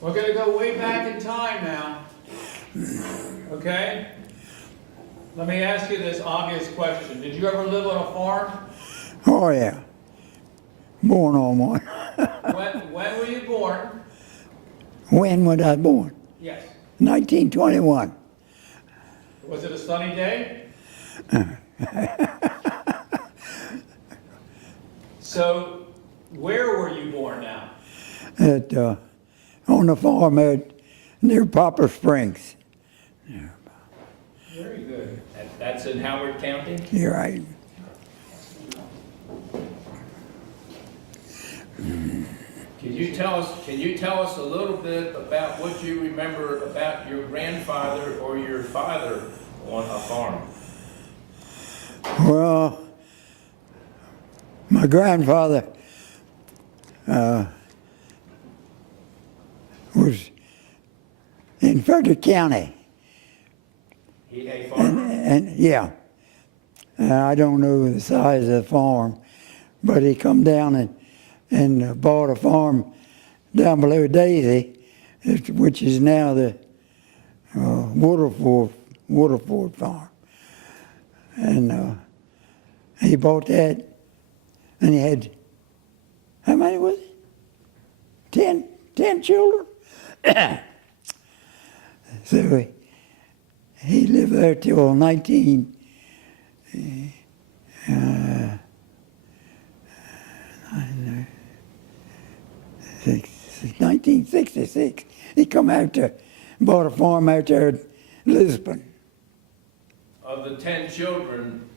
We're going to go way back in time now. Okay? Let me ask you this obvious question. Did you ever live on a farm? Oh, yeah. Born on one. When were you born? When was I born? Yes. 1921. Was it a sunny day? So, where were you born now? At, on the farm near Poplar Springs. Very good. That's in Howard County? You're right. Can you tell us a little bit about what you remember about your grandfather or your father on a farm? Well, my grandfather was in Frederick County. He a farmer? And yeah, I don't know the size of the farm, but he come down and bought a farm down below Daisy, which is now the Waterford farm. And he bought that, and he had, how many was it? 10 children? So he lived there till 1966. He come out to, bought a farm out there at Lisbon. Of the 10 children,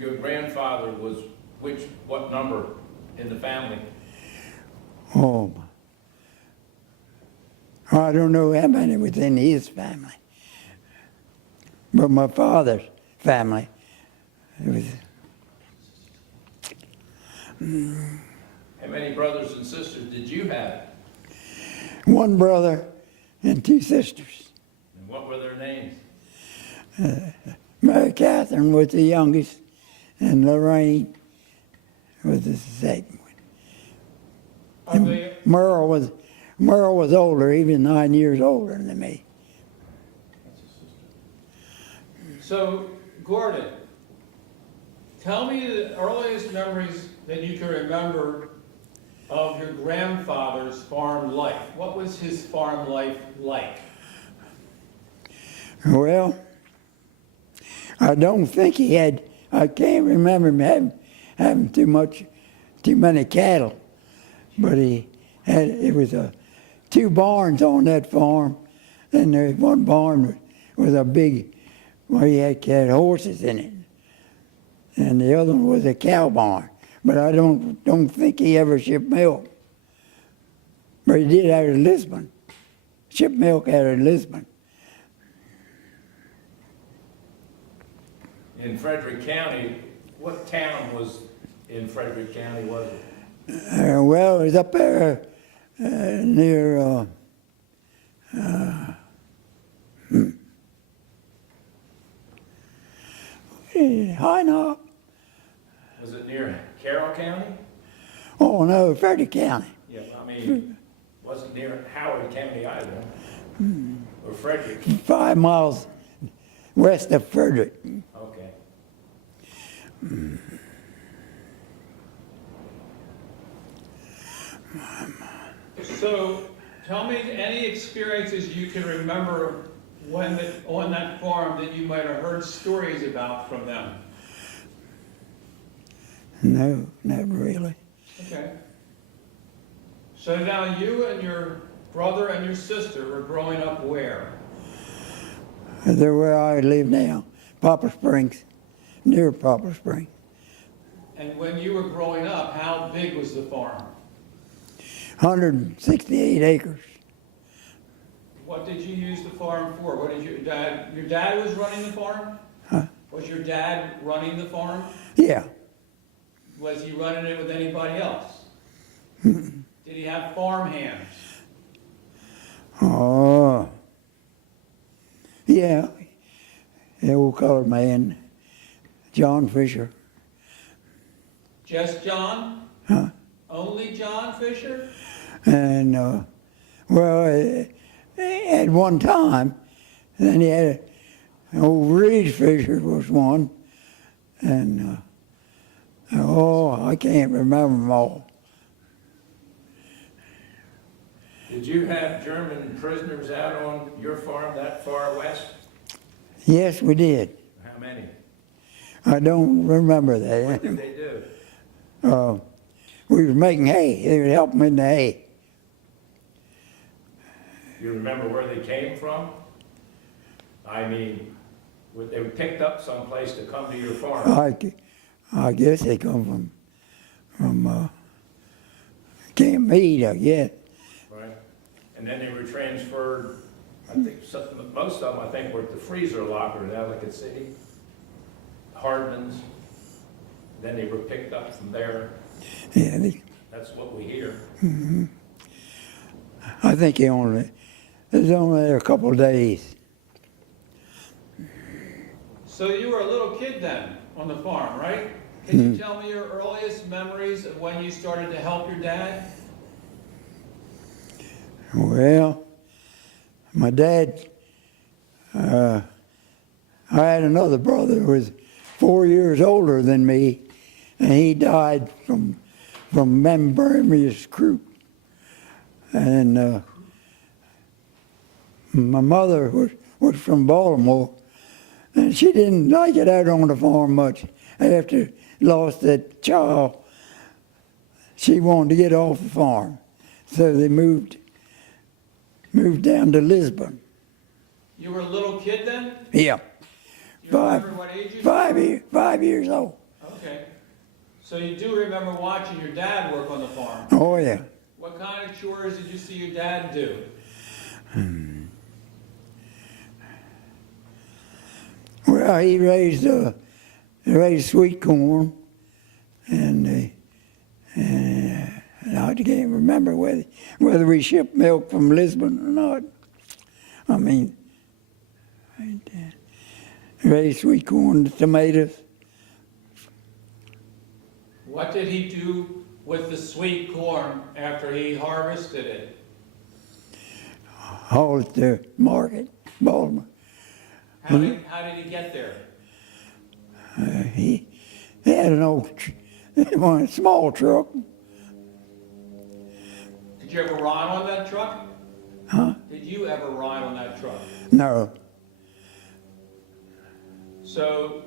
your grandfather was what number in the family? Oh, I don't know how many was in his family, but my father's family, it was. How many brothers and sisters did you have? One brother and 2 sisters. And what were their names? Mary Catherine was the youngest, and Lorraine was the second one. And Merle was older. He was 9 years older than me. So, Gordon, tell me the earliest memories that you can remember of your grandfather's farm life. What was his farm life like? Well, I don't think he had, I can't remember him having too many cattle, but he had, it was 2 barns on that farm, and there was one barn was a big, where he had horses in it, and the other one was a cow barn, but I don't think he ever shipped milk, but he did out of Lisbon, shipped milk out of Lisbon. In Frederick County, what town was in Frederick County was it? Well, it was up there near High Knob. Was it near Carroll County? Oh no, Frederick County. Yeah, I mean, wasn't near Howard County either. Or Frederick. 5 miles west of Frederick. Okay. So, tell me any experiences you can remember on that farm that you might have heard stories about from them. No, not really. Okay. So now you and your brother and your sister were growing up where? They're where I live now, Poplar Springs, near Poplar Springs. And when you were growing up, how big was the farm? 168 acres. What did you use the farm for? What did your dad was running the farm? Huh? Was your dad running the farm? Yeah. Was he running it with anybody else? Did he have farm hands? Oh. Yeah. The old colored man, John Fisher. Just John? Huh? Only John Fisher? And Well, at one time, then he had an old reed fisher was one, and I can't remember them all. Did you have German prisoners out on your farm that far west? Yes, we did. How many? I don't remember What that. did they do? We was making hay. They would help me in the hay. You remember where they came from? I mean, they were picked up someplace to come to your farm. I guess they come from Camp Meade, I guess. Right. And then they were transferred, I think, most of them, I think, were at the freezer locker in Ellicott City. Hardman's. Then they were picked up from there. Yeah, That's what we hear. I think he was only there a couple of days. So you were a little kid then on the farm, right? Can you tell me your earliest memories of when you started to help your dad? Well, my dad, I had another brother who was 4 years older than me, and he died from membraneous croup. And my mother was from Baltimore, and she didn't like it out on the farm much. After lost that child, she wanted to get off the farm, so they moved down to Lisbon. You were a little kid then? Yeah, You remember what age you were? 5 years old. Okay. So you do remember watching your dad work on the farm? Oh yeah. What kind of chores did you see your dad do? Well, he raised sweet corn, and I can't remember whether we shipped milk from Lisbon or not. I mean, raised sweet corn, tomatoes. What did he do with the sweet corn after he harvested it? Hauled it to market, Baltimore. How did he get there? He had an old, one small truck. Did you ever ride on that truck? Huh? Did you ever ride on that truck? No. So,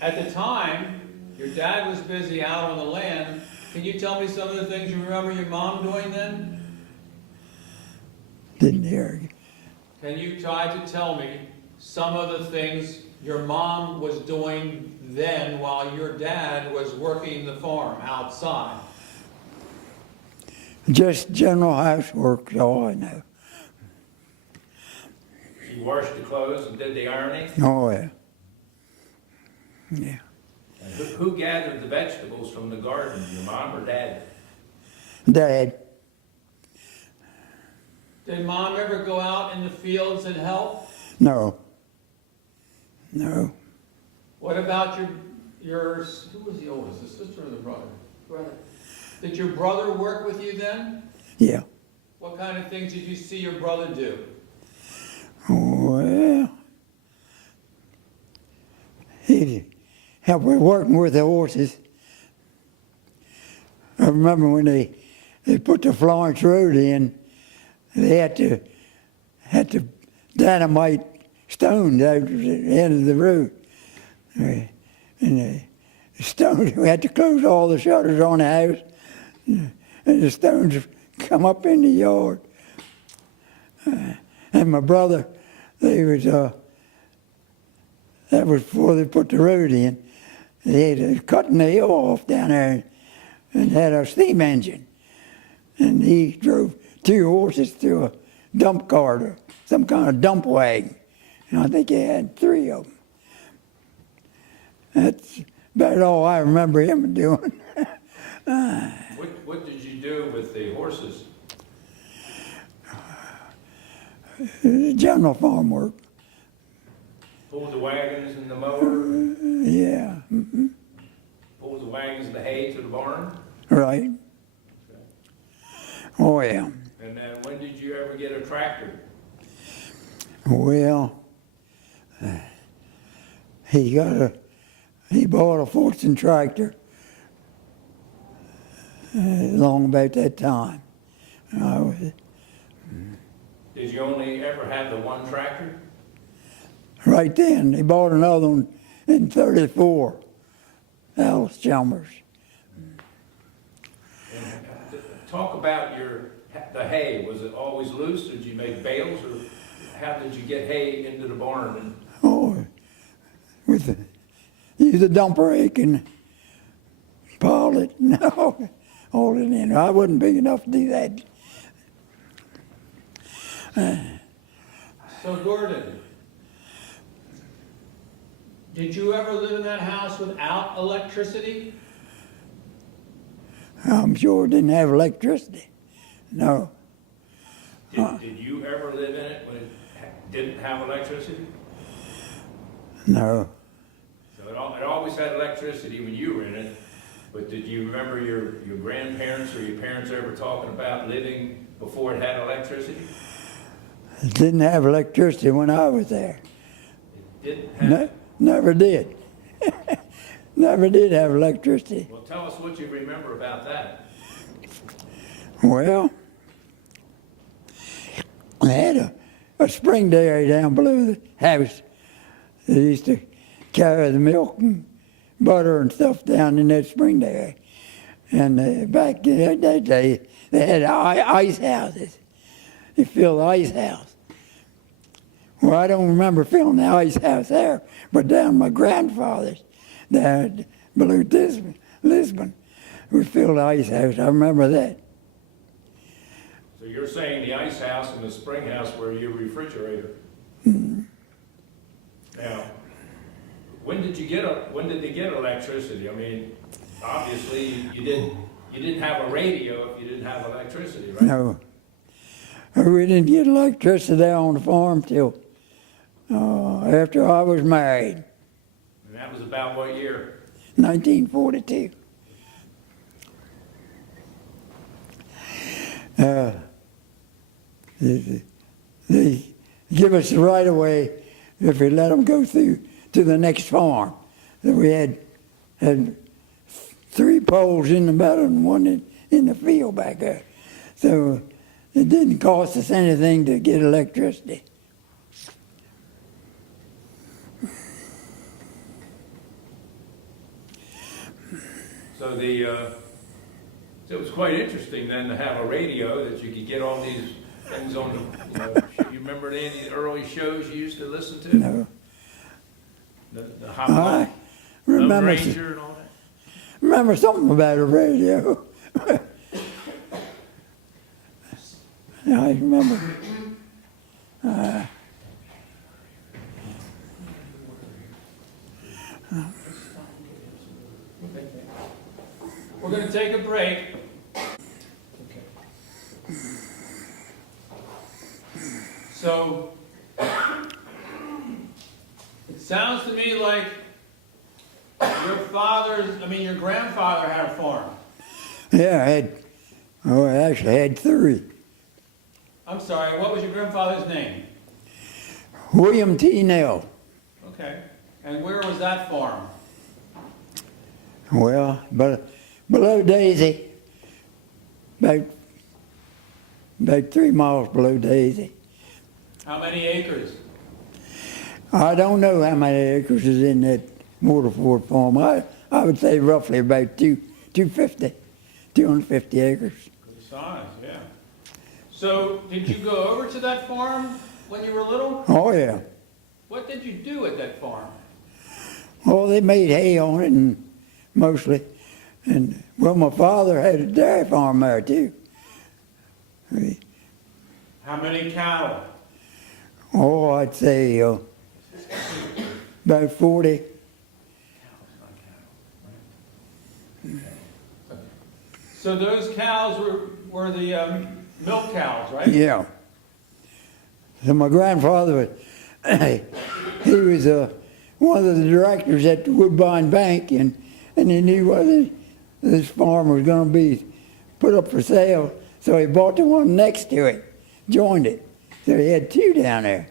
at the time, your dad was busy out on the land. Can you tell me some of the things you remember your mom doing then? Didn't hear you. Can you try to tell me some of the things your mom was doing then while your dad was working the farm outside? Just general housework, is all I know. She washed the clothes and did the ironing. Oh yeah. Yeah. And who gathered the vegetables from the garden, your mom or dad? Dad. Did mom ever go out in the fields and help? No. No. What about your who was the oldest, the sister or the brother? Brother. Did your brother work with you then? Yeah. What kind of things did you see your brother do? Well, he helped with working with the horses. I remember when they put the Florence Road in, they had to dynamite stones out the end of the road. And the stones, we had to close all the shutters on the house, and the stones come up in the yard. And my brother, that was before they put the road in. They had cutting the hill off down there and had a steam engine. And he drove 2 horses through a dump cart or some kind of dump wagon. And I think he had 3 of them. That's about all I remember him doing. What did you do with the horses? General farm work. Pull the wagons and the mower? Yeah. Mm-hmm. Pull the wagons and the hay to the barn? Right. Oh, yeah. And ever get a tractor? Well, he bought a Fortune tractor long about that time. Did you only ever have the one tractor? Right then, he bought another one in '34, Alice Chalmers. And talk about the hay. Was it always loose, or did you make bales, or how did you get hay into the barn? And Oh, use a dumper rake and pile it and haul it in. I wasn't big enough to do that. So Gordon, did you ever live in that house without electricity? I'm sure it didn't have electricity. No. did you ever live in it when it didn't have electricity? No. So it always had electricity when you were in it, but did you remember your grandparents or your parents ever talking about living before it had electricity? It didn't have electricity when I was there. It didn't have. Never did. Never did have electricity. Well, tell us what you remember about that. Well, they had a spring dairy down below the house. They used to carry the milk and butter and stuff down in that spring dairy. And back in that day, they had ice houses. They filled the ice house. Well, I don't remember filling the ice house there, but down my grandfather's, down below Lisbon, we filled the ice house. I remember that. So you're saying the ice house and the spring house were your refrigerator? Mm. Now, when did they get electricity? I mean, obviously you didn't have a radio if you didn't have electricity, right? No. We didn't get electricity on the farm till after I was married, And that was about what year? 1942. They give us the right of way if we let them go through to the next farm. We had 3 poles in the meadow and one in the field back there. So it didn't cost us anything to get electricity. So so it was quite interesting then to have a radio that you could get all these things on the, you remember any of the early shows you used to listen to? No. The I Lone remember, Ranger and all that? remember something about a radio. I remember. We're going to take a break. So, it sounds to me like your grandfather had a farm. Yeah, I actually had 3. I'm sorry, what was your grandfather's name? William T. Nell. Okay. And where was that farm? Well, but below Daisy, about 3 miles below Daisy. How many acres? I don't know how many acres is in that Waterford farm. I would say roughly about 250 acres. Good size, yeah. So, did you go over to that farm when you were little? Oh, yeah. What did you do at that farm? Oh, they made hay on it and mostly. And, well, my father had a dairy farm there, too. How many cattle? Oh, I'd say about 40. So those cows were the milk cows, right? Yeah. So my grandfather, he was one of the directors at the Woodbine Bank, and he knew whether this farm was going to be put up for sale, so he bought the one next to it. joined it. So he had two down there.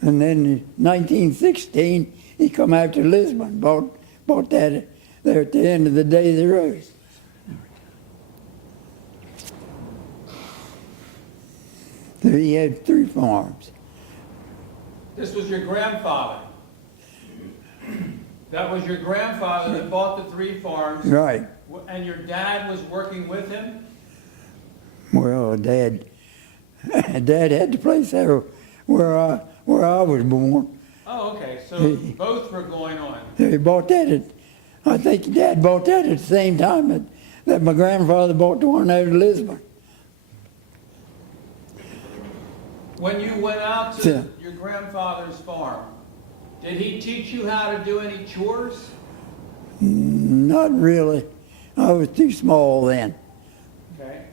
And then in 1916, he come out to Lisbon, bought that there at the end of the Daisy Road. So he had 3 farms. This was your grandfather. That was your grandfather that bought the 3 farms. Right. And your dad was working with him? Well, Dad had the place there where I was born. Oh, okay, so both were going on. So he bought that I think Dad bought that at the same time that my grandfather bought the one out of Lisbon. When you went out to your grandfather's farm, did he teach you how to do any chores? Not really. I was too small then. Okay.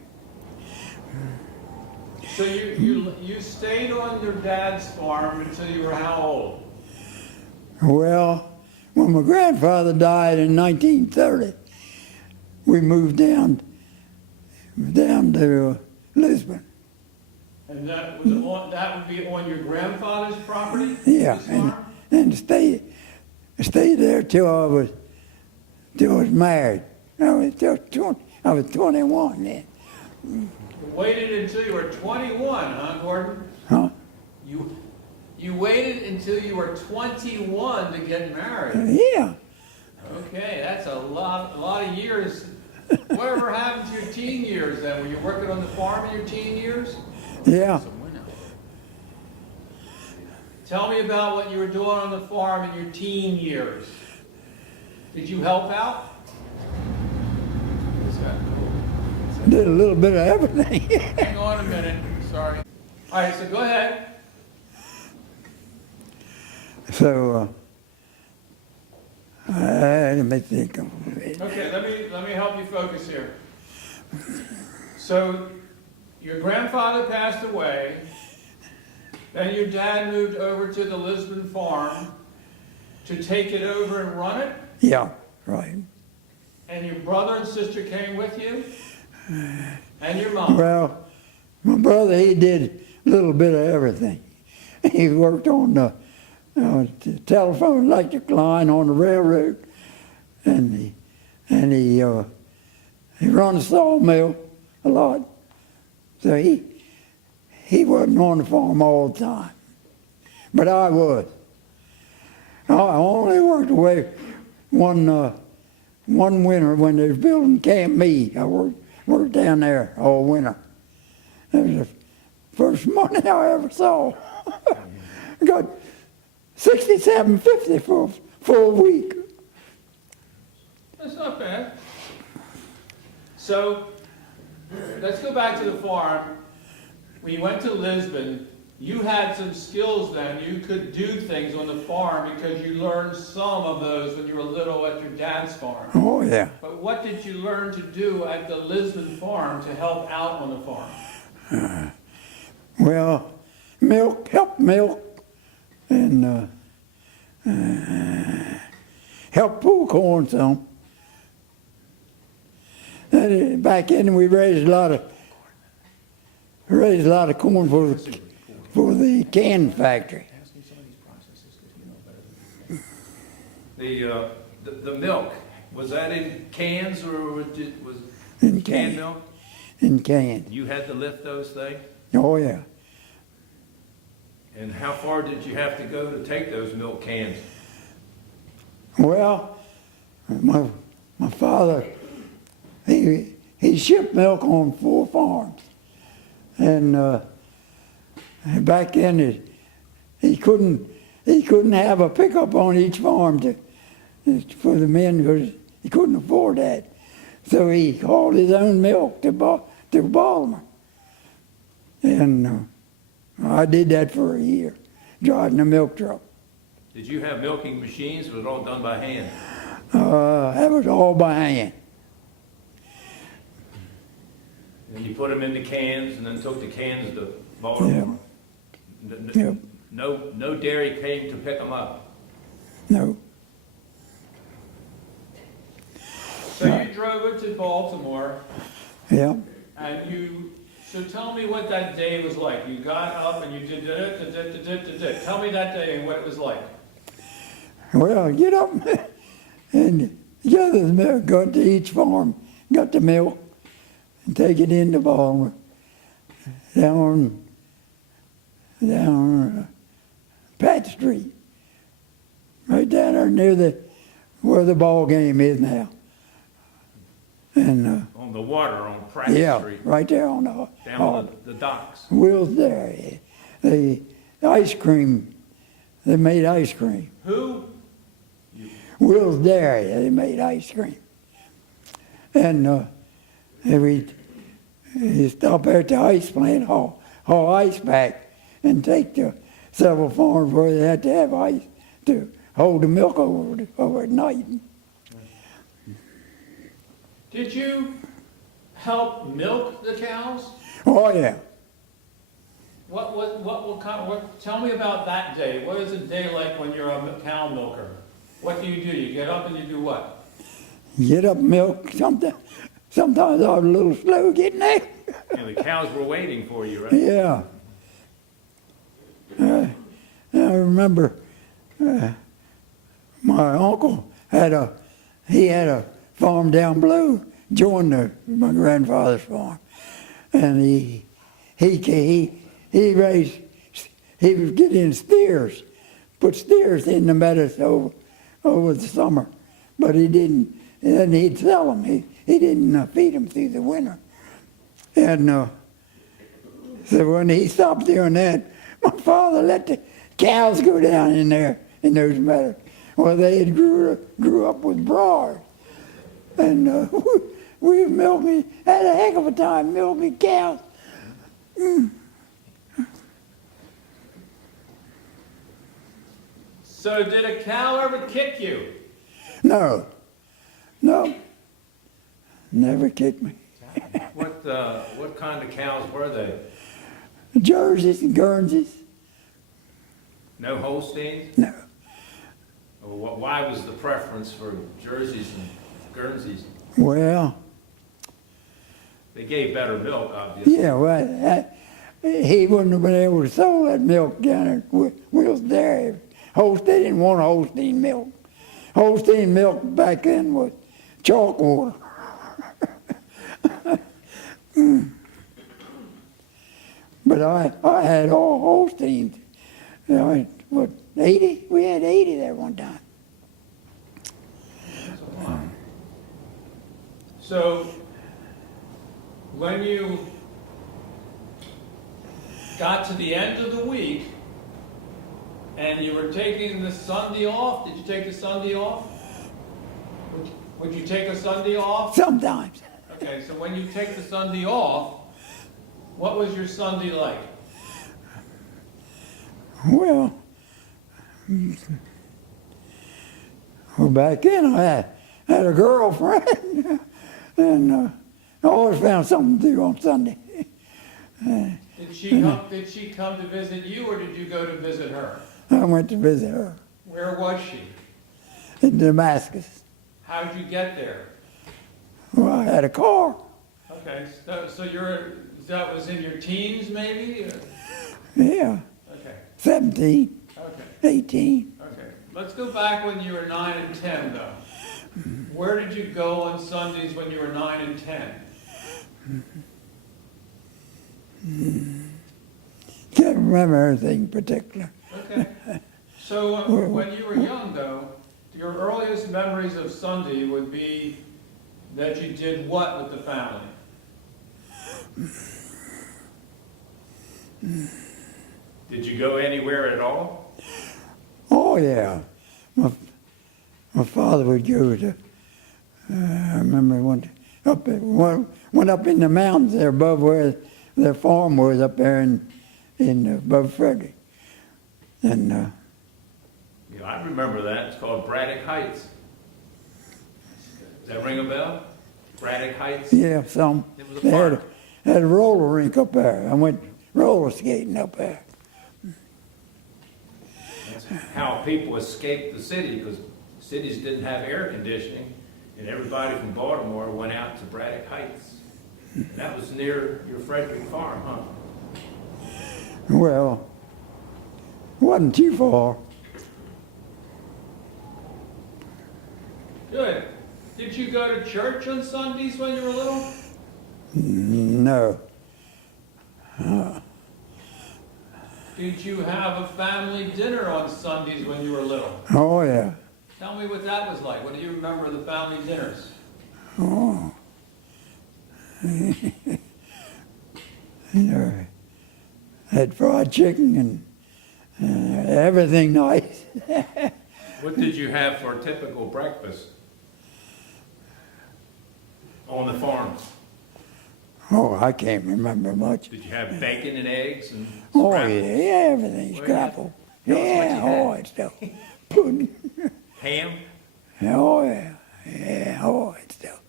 So you stayed on your dad's farm until you were how old? Well, when my grandfather died in 1930, we moved down to Lisbon. And that would be on your grandfather's property? Yeah, his farm? and stayed there till I was married. I was 21 then. You waited until you were 21, huh, Gordon? Huh? You waited until you were 21 to get married. Yeah. Okay, that's a lot of years. Whatever happened to your teen years then? Were you working on the farm in your teen years? Yeah. Tell me about what you were doing on the farm in your teen years. Did you help out? Did a little bit of everything. Hang on a minute, sorry. All right, so go ahead. So, let me think. Okay, let me help you focus here. So, your grandfather passed away, then your dad moved over to the Lisbon farm to take it over and run it, Yeah, right. and your brother and sister came with you, and your mom. Well, my brother, he did a little bit of everything. He worked on the telephone electric line on the railroad, and he run a sawmill a lot. So he wasn't on the farm all the time, but I was. I only worked away one winter when they was building Camp Meade. I worked down there all winter. That was the first money I ever saw. I got $67.50 for a full week. That's not bad. So, let's go back to the farm. When you went to Lisbon, you had some skills then. You could do things on the farm because you learned some of those when you were little at your dad's farm. Oh, yeah. But what did you learn to do at the Lisbon farm to help out on the farm? Well, help milk, and help pull corn some. And back then we raised a lot of corn for the can factory. The milk, was that in cans or was In canned milk? In cans. You had to lift those things? Oh, yeah. And how far did you have to go to take those milk cans? Well, my father, he shipped milk on 4 farms. And back then he couldn't have a pickup on each farm for the men because he couldn't afford that. So he hauled his own milk to Baltimore. And I did that for a year, driving a milk truck. Did you have milking machines, or was it all done by hand? That was all by hand. And you put them in the cans and then took the cans to Baltimore? Yep. No dairy came to pick them up? No. So you drove it to Baltimore, Yeah. and you So tell me what that day was like. You got up and you did. Tell me that day and what it was like. Well, get up and gather the milk, go to each farm, got the milk, and take it in the barn down Pat Street, right down there near where the ball game is now. And On the water on Pratt yeah, Street, right there on down the docks. Will's Dairy. The ice cream, they made ice cream. Who? Will's Dairy, they made ice cream. And we'd stop there at the ice plant, haul ice back, and take to several farms where they had to have ice to hold the milk over at night. Did you help milk the cows? Oh yeah. Tell me about that day. What is a day like when you're a cow milker? What do? You get up and you do what? Get up, milk. Sometimes I was a little slow getting there. And the cows were waiting for you, right? Yeah. I remember my uncle had a farm down below, joined my grandfather's farm, and he was getting steers, put steers in the meadows over the summer, but he didn't. And then he'd sell them. He didn't feed them through the winter. And so when he stopped doing that, my father let the cows go down in there, in those meadows. Well, they had grew up with broad. And we were milking, had a heck of a time milking cows. So did a cow ever kick you? No, never kicked me. What kind of cows were they? Jerseys and Guernseys. No Holsteins? No. Why was the preference for Jerseys and Guernseys? Well, They gave better milk, obviously. yeah, well, he wouldn't have been able to sell that milk down at Will's Dairy. They didn't want Holstein milk. Holstein milk back then was chalk water. But I had all Holsteins. What, 80? We had 80 there one time. So when you got to the end of the week and you were taking the Sunday off, did you take the Sunday off? Would you take a Sunday off? Sometimes. Okay, so when you take the Sunday off, what was your Sunday like? Well, back then I had a girlfriend, and I always found something to do on Sunday. Did she come to visit you, or did you go to visit her? I went to visit her Where was she? in Damascus. How did you get there? Well, I had a car. Okay, so that was in your teens, maybe? Yeah, Okay, 17, okay. 18. Okay, let's go back when you were 9 and 10, though. Where did you go on Sundays when you were 9 and 10? Can't remember anything in particular. Okay. So when you were young, though, your earliest memories of Sunday would be that you did what with the family? Did you go anywhere at all? Oh yeah, my father would go to. I remember went up in the mountains there above where their farm was up there in above Frederick, and Yeah, I remember that. It's called Braddock Heights. Does that ring a bell? Braddock Heights? yeah, some It was a they park. had a roller rink up there. I went roller skating up there. That's how people escaped the city, because cities didn't have air conditioning, and everybody from Baltimore went out to Braddock Heights. And that was near your Frederick farm, huh? Well, wasn't too far. Good. Did you go to church on Sundays when you were little? No. Did you have a family dinner on Sundays when you were little? Oh, yeah. Tell me what that was like. What do you remember of the family dinners? Oh. You know, had fried chicken and everything nice. What did you have for a typical breakfast on the farm? Oh, I can't remember much. Did you have bacon and eggs and Oh, scrapple? yeah, everything, Well, scrapple. tell us what you Yeah, had. all that stuff. Pudding. Ham? Oh, yeah. Yeah, all that stuff.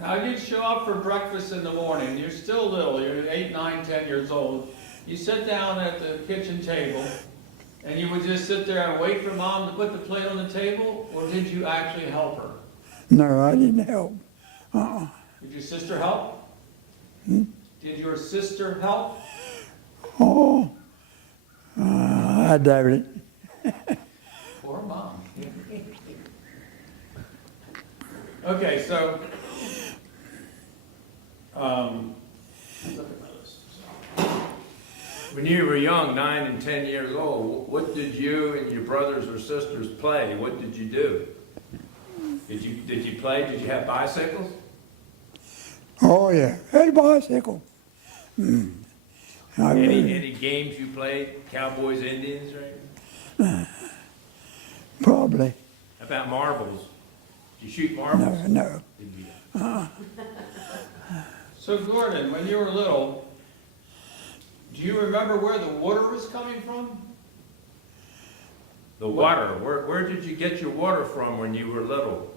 Now, you'd show up for breakfast in the morning. You're still little. You're 8, 9, 10 years old. You sit down at the kitchen table, and you would just sit there and wait for Mom to put the plate on the table, or did you actually help her? No, I didn't help. Did your sister help? Did your sister help? Oh, I doubt it. Poor Mom. Okay, so, look at my list. When you were young, 9 and 10 years old, what did you and your brothers or sisters play? What did you do? Did you play? Did you have bicycles? Oh, yeah. Had a bicycle. I really- Any games you played? Cowboys, Indians, or anything? Probably. How about marbles? Did you shoot marbles? No. Did you? So Gordon, when you were little, do you remember where the water was coming from? The water. Where did you get your water from when you were little?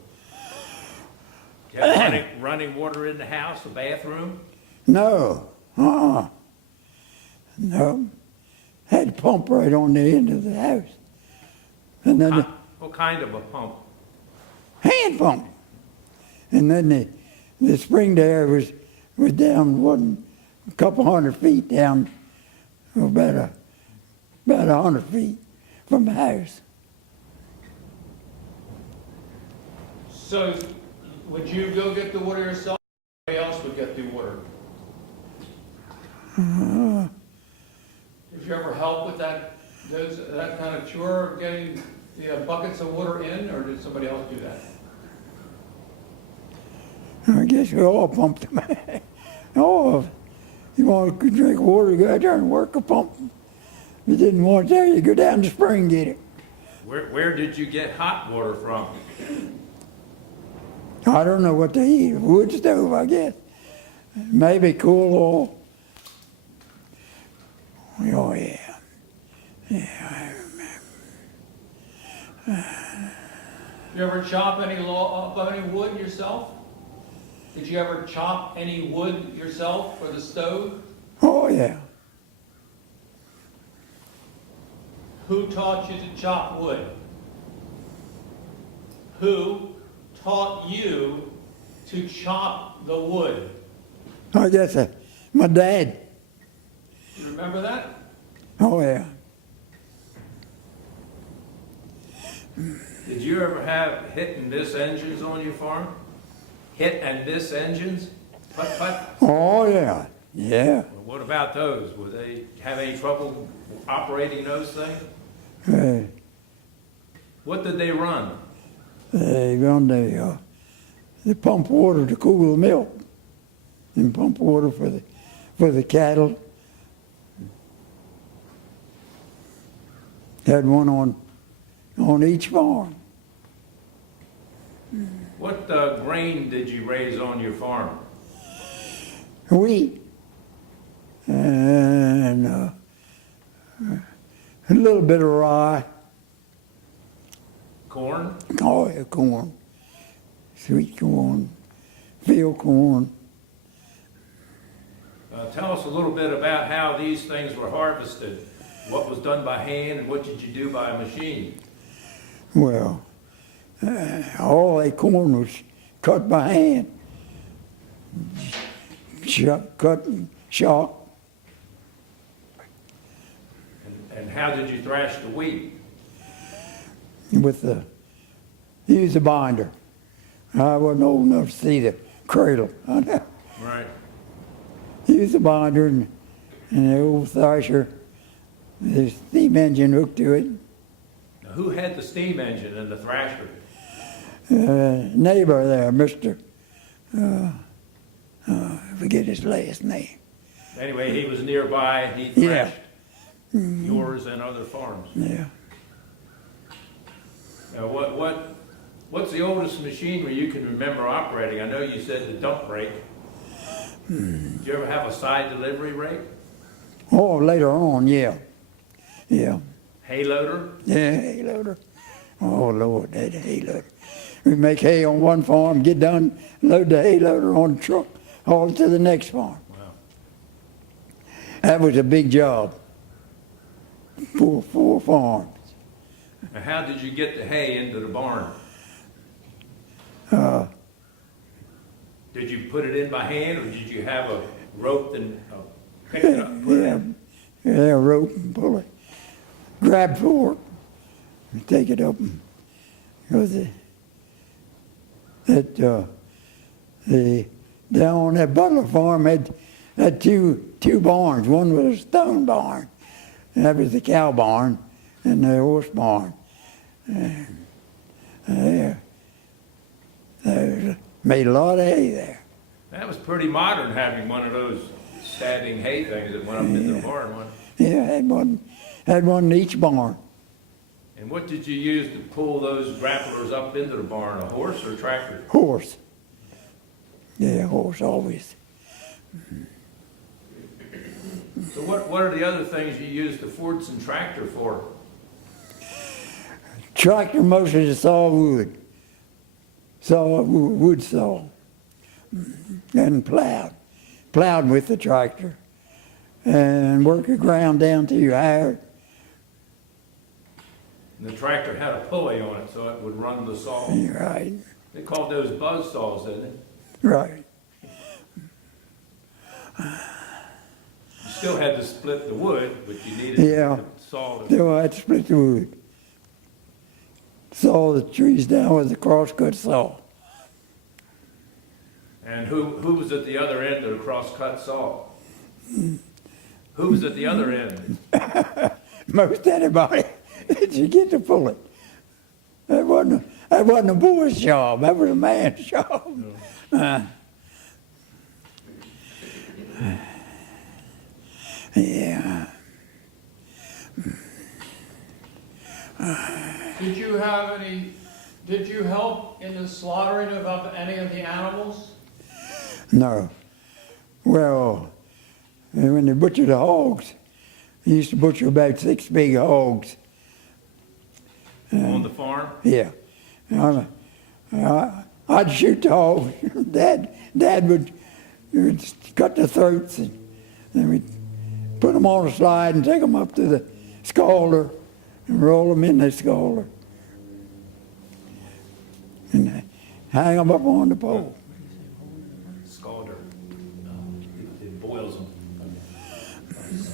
Did you have running water in the house, a bathroom? No. No. Had a pump right on the end of the house. And then What kind of a pump? hand pump. And then the spring there was down, wasn't a couple 100 feet down, about 100 feet from the house. So would you go get the water yourself? Or somebody else would get the water? Did you ever help with that kind of chore of getting the buckets of water in, or did somebody else do that? I guess we all pumped them. Oh, if you want to drink water, you go out there and work a pump. If you didn't want that, you go down the spring and get it. Where did you get hot water from? I don't know what they eat. Wood stove, I guess. Maybe cool oil. Oh, yeah. Yeah, I remember. You ever chop any wood yourself? Did you ever chop any wood yourself for the stove? Oh, yeah. Who taught you to chop wood? Who taught you to chop the wood? I guess my dad. You remember that? Oh, yeah. Did you ever have hit and miss engines on your farm? Hit and miss engines? Putt. Oh, yeah. Yeah. What about those? Would they have any trouble operating those things? What did they run? They run they pump water to cool the milk, and pump water for the cattle. Had one on each farm. What grain did you raise on your farm? Wheat and a little bit of rye. Corn? Oh, yeah, corn, sweet corn, field corn. Tell us a little bit about how these things were harvested. What was done by hand and what did you do by machine? Well, all that corn was cut by hand. cut and shot. And how did you thrash the wheat? With the, use a binder. I wasn't old enough to see the cradle. Right. Use a binder and the old thrasher, the steam engine hooked to it. Now, who had the steam engine and the thrasher? Neighbor there, Mr. I forget his last name. Anyway, he was nearby, he Yeah. thrashed yours and other farms. Yeah. Now, what's the oldest machinery you can remember operating? I know you said the dump rake. Did you ever have a side delivery rake? Oh, later on, yeah. Yeah. Hay loader? Yeah, hay loader. Oh, Lord, that hay loader. We make hay on one farm, get done, load the hay loader on the truck, haul it to the next farm. Wow. That was a big job. Four farms. Now, how did you get the hay into the barn? Did you put it in by hand, or did you have a rope and pick it up and put it in? Yeah, rope and pull it. Grab fork and take it up. Because down on that Butler farm had two barns. One was a stone barn, and that was the cow barn, and the horse barn. They made a lot of hay there. That was pretty modern, having one of those stabbing hay things that went up into the barn. Yeah, had one in each barn. And what did you use to pull those grapplers up into the barn, a horse or a tractor? Horse. Yeah, horse always. So what are the other things you use the Fordson tractor for? Tractor mostly to saw wood. Wood saw. And plowed. Plowed with the tractor. And work the ground down to your iron. And the tractor had a pulley on it so it would run the saw. Right. They called those buzz saws, didn't they? Right. You still had to split the wood, but you needed Yeah. the saw to... So I had to split the wood. Saw the trees down with a crosscut saw. And who was at the other end of the cross-cut saw? Who was at the other end? Most anybody that you get to pull it. That wasn't a boy's job. That was a man's job. Yeah. Did you help in the slaughtering of any of the animals? No. Well, when they butchered the hogs, they used to butcher about 6 big hogs. On the farm? Yeah. I'd shoot the hogs. Dad would cut the throats, and then we'd put them on a slide and take them up to the scalder and roll them in the scalder. And hang them up on the pole. Scalder. It boils them.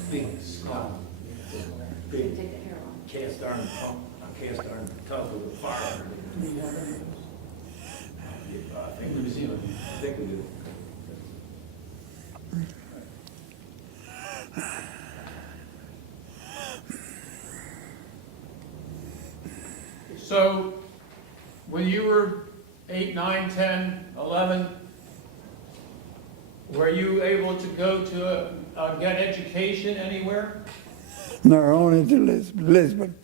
Big scald. Big cast iron pump, cast iron tub with a fire. I think New Zealand. I think we do. So, when you were 8, 9, 10, 11, were you able to go to get education anywhere? No, only to Lisbon.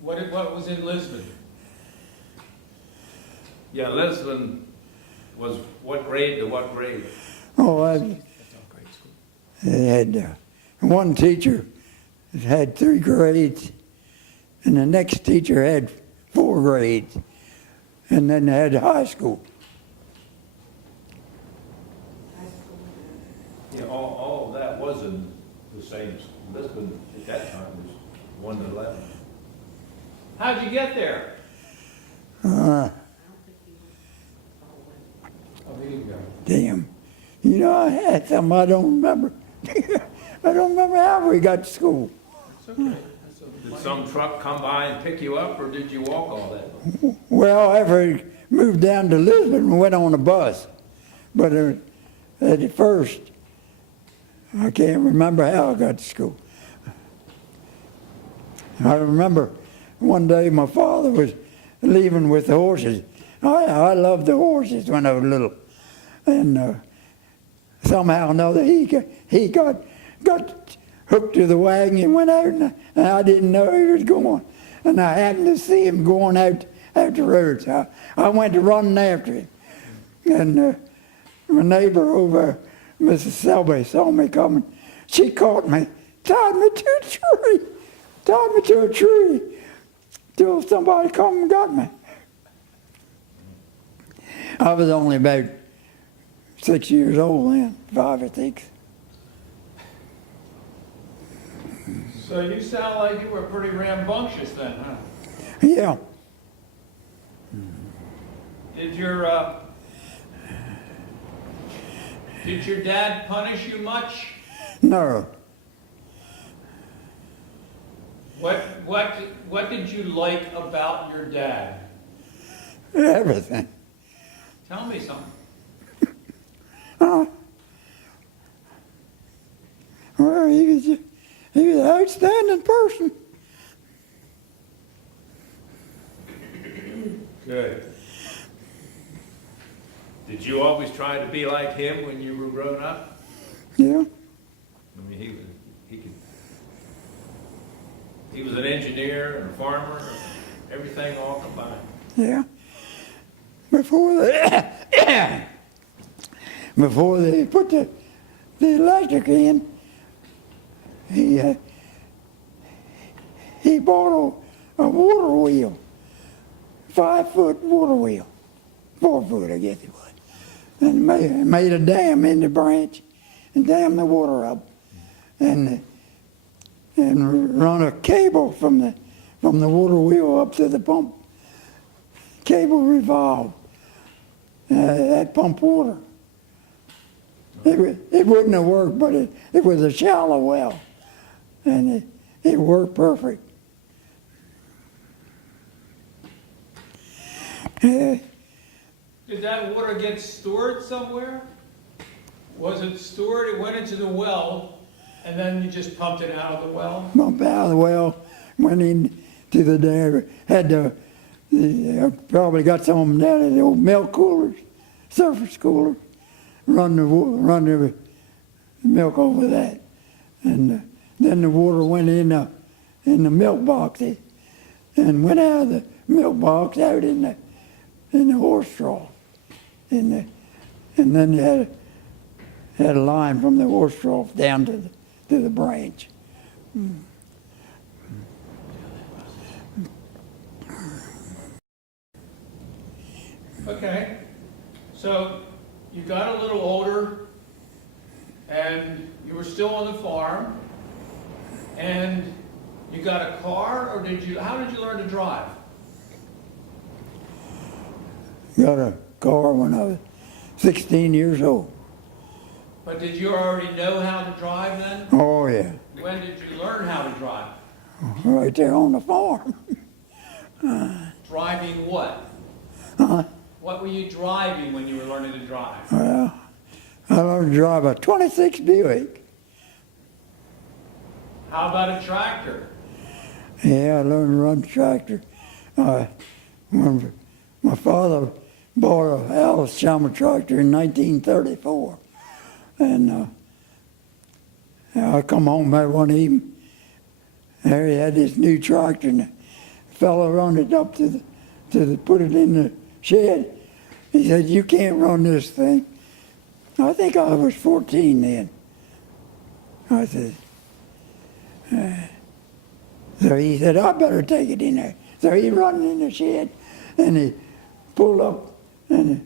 What was in Lisbon? Yeah, Lisbon was what grade to what grade? Oh, I had one teacher that had 3 grades, and the next teacher had 4 grades, and then they had high school. Yeah, all of that was in the same, Lisbon at that time was 1 to 11. How'd you get there? Damn. You know, That's something I don't remember. I don't remember how we got to school. It's okay. That's a- Did some truck come by and pick you up, or did you walk all that? Well, after I moved down to Lisbon, we went on a bus. But at first, I can't remember how I got to school. I remember one day my father was leaving with the horses. I loved the horses when I was little. And somehow or another, he got hooked to the wagon and went out, and I didn't know he was going. And I happened to see him going out the road. So I went to running after him. And my neighbor over, Mrs. Sibley, saw me coming. She caught me, tied me to a tree, till somebody come and got me. I was only about 6 years old then, 5 or 6. So you sound like you were pretty rambunctious then, huh? Yeah. Did your dad punish you much? No. What did you like about your dad? Everything. Tell me something. Well, he was an outstanding person. Good. Did you always try to be like him when you were growing up? Yeah. I mean, he was an engineer and a farmer, everything all combined. Yeah. Before they put the electric in, he bought a water wheel, 5-foot water wheel, 4 foot I guess it was, and made a dam in the branch and dammed the water up, and run a cable from the water wheel up to the pump. Cable revolved. That pumped water. It wouldn't have worked, but it was a shallow well, and it worked perfect. Did that water get stored somewhere? Was it stored, it went into the well, and then you just pumped it out of the well? Pumped out of the well, went into the dam, probably got some of them down in the old milk coolers, surface cooler, run the milk over that. And then the water went in the milk boxes and went out of the milk box out in the horse trough. And then you had a line from the horse trough down to the branch. Okay, so you got a little older, and you were still on the farm, and you got a car, or how did you learn to drive? Got a car when I was 16 years old. But did you already know how to drive then? Oh yeah, When did you learn how to drive? right there on the farm. Driving what? Uh, What were you driving when you were learning to drive? well, I learned to drive a 26 Buick. How about a tractor? Yeah, I learned to run the tractor. When my father bought a Alice Chalmer tractor in 1934. And I come home that one evening, there he had this new tractor, and the fellow run it up put it in the shed. He said, "You can't run this thing." I think I was 14 then. I said, so he said, "I better take it in there." So he run in the shed, and he pulled up and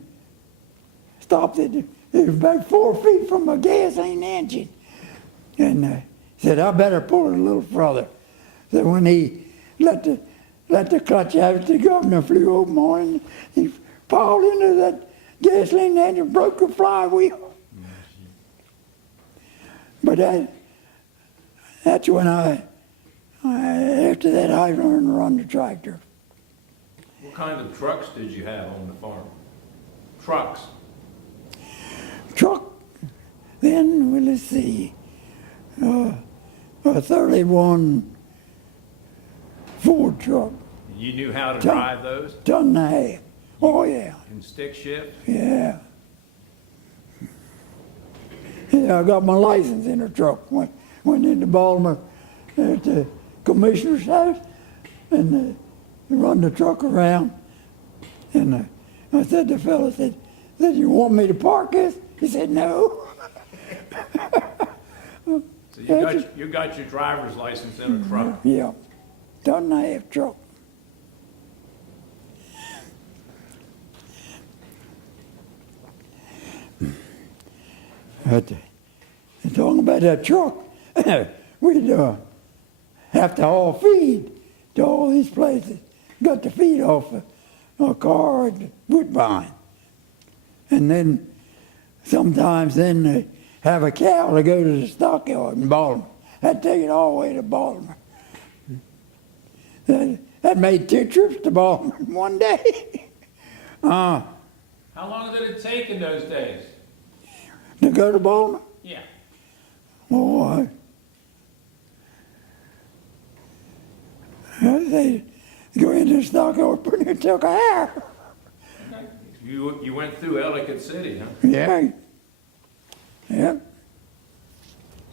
stopped it. It was about 4 feet from a gasoline engine. And said, "I better pull it a little further." So when he let the clutch out, the governor flew open on him. He piled into that gasoline engine, broke the flywheel. But that's when after that I learned to run the tractor. What kind of trucks did you have on the farm? Trucks. Truck, then, well, let's see, a 31 Ford truck, You knew how to Ton- drive those? ton and a half. Oh, yeah, And stick shift? yeah. Yeah, I got my license in the truck. Went into Baltimore at the commissioner's house and run the truck around. And I said to the fellow, said, you want me to park this? He said, no. So you got your driver's license in a truck? Yeah, ton and a half truck. But talking about that truck, we'd have to haul feed to all these places. Got the feed off a car at Woodbine. And then sometimes then have a cow to go to the stockyard in Baltimore. I'd take it all the way to Baltimore. That made 2 trips to Baltimore in one day. How long did it take in those days? To go to Baltimore? Yeah. Oh, they go into the stockyard, pretty much took an hour. You went through Ellicott City, huh? Yeah. Yeah.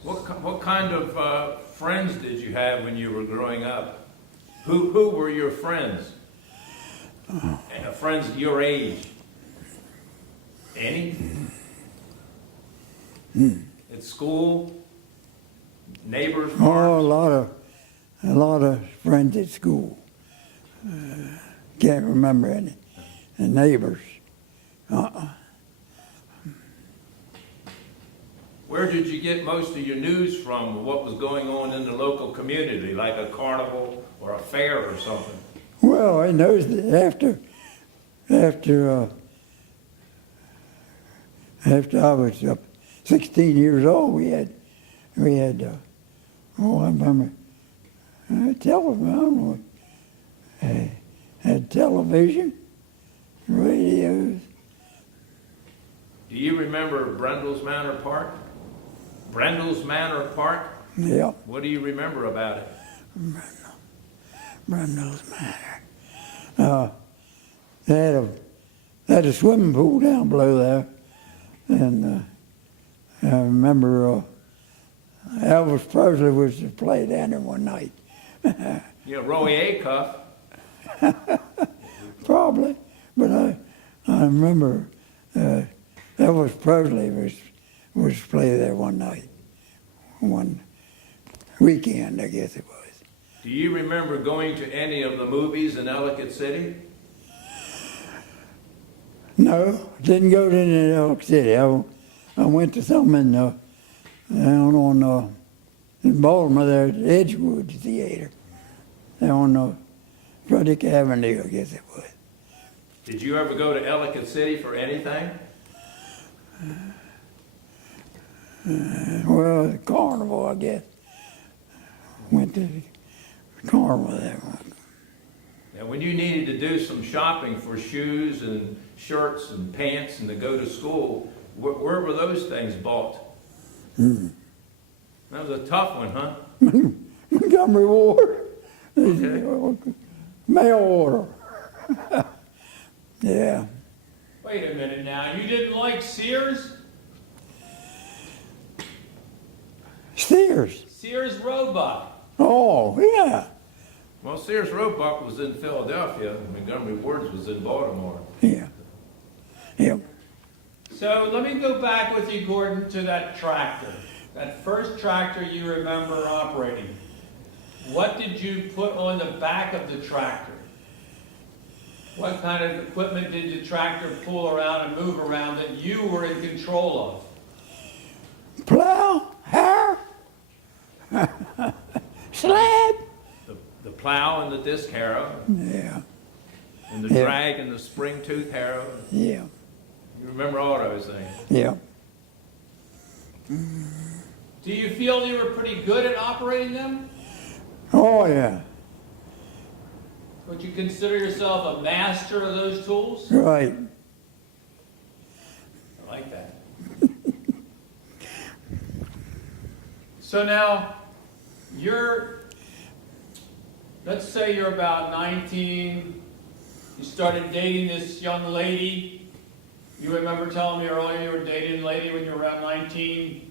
What kind of friends did you have when you were growing up? Who were your friends? Friends your age? Any? At school? Neighbors? Oh, farms? a lot of friends at school. Can't remember any. And neighbors. Where did you get most of your news from? What was going on in the local community, like a carnival or a fair or something? Well, I know that after I was 16 years old, we had I remember television. Had television, radios. Do you remember Brendel's Manor Park? Brendel's Manor Park? Yeah, What do you remember about it? Brundle's Manor. They had a swimming pool down below there, and I remember Elvis Presley was to play down there one night. You know, Roy Acuff. Probably, but I remember Elvis Presley was to play there one night, one weekend, I guess it was. Do you remember going to any of the movies in Ellicott City? No, didn't go to New York City. I went to some down on in Baltimore there at Edgewood Theater, down on Frederick Avenue, I guess it was. Did you ever go to Ellicott City for anything? Well, the carnival, I guess. Went to the carnival there. Now, when you needed to do some shopping for shoes and shirts and pants and to go to school, where were those things bought? That was a tough one, huh? Montgomery Ward. Okay. Mail order. Yeah. Wait a minute now. You didn't like Sears? Sears. Sears Roebuck. Oh, yeah. Well, Sears Roebuck was in Philadelphia, and Montgomery Ward's was in Baltimore. Yeah. Yeah. So let me go back with you, Gordon, to that tractor. That first tractor you remember operating. What did you put on the back of the tractor? What kind of equipment did the tractor pull around and move around that you were in control of? Plow, hair, slab. The plow and the disc harrow, Yeah. and the Yeah. drag and the spring tooth harrow. Yeah. You remember all those things. Yeah. Do you feel you were pretty good at operating them? Oh, yeah. Would you consider yourself a master of those tools? Right. I like that. So now, let's say you're about 19, you started dating this young lady. You remember telling me earlier you were dating a lady when you were around 19.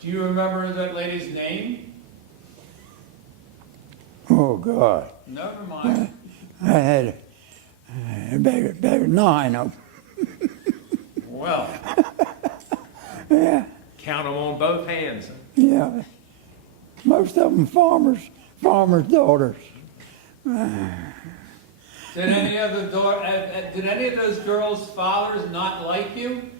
Do you remember that lady's name? Oh, God. Never mind. I had about 9 of them. Well, Yeah, Count them on both hands. yeah. Most of them farmers' daughters. did any of those girls' fathers not like you?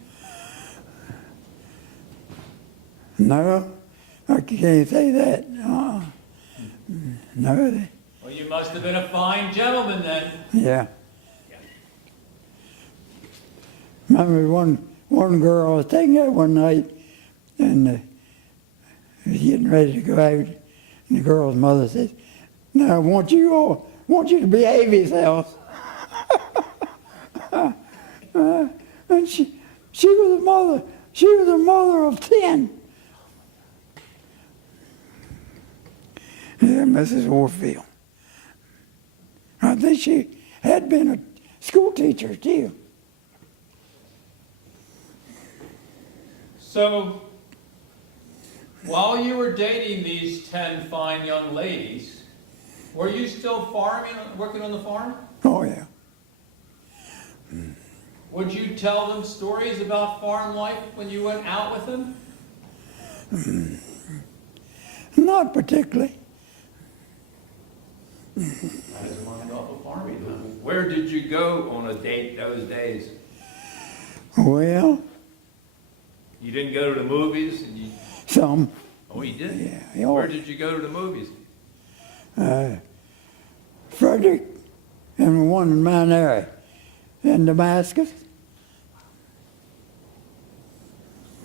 No, I can't say that. No, Well, you must have been a fine gentleman then. yeah. Remember one girl I was taking out one night, and was getting ready to go out, and the girl's mother says, "Now I want you to behave yourself." And she was a mother. She was a mother of 10. Yeah, Mrs. Warfield. I think she had been a school teacher too. So, while you were dating these 10 fine young ladies, were you still farming, working on the farm? Oh yeah. Would you tell them stories about farm life when you went out with them? Not particularly. I just want to go off of farming, huh? Where did you go on a date those days? Well, You didn't go to the movies? And you, some. oh, you did? Yeah. Where did you go to the movies? Frederick and one in Mount Airy in Damascus.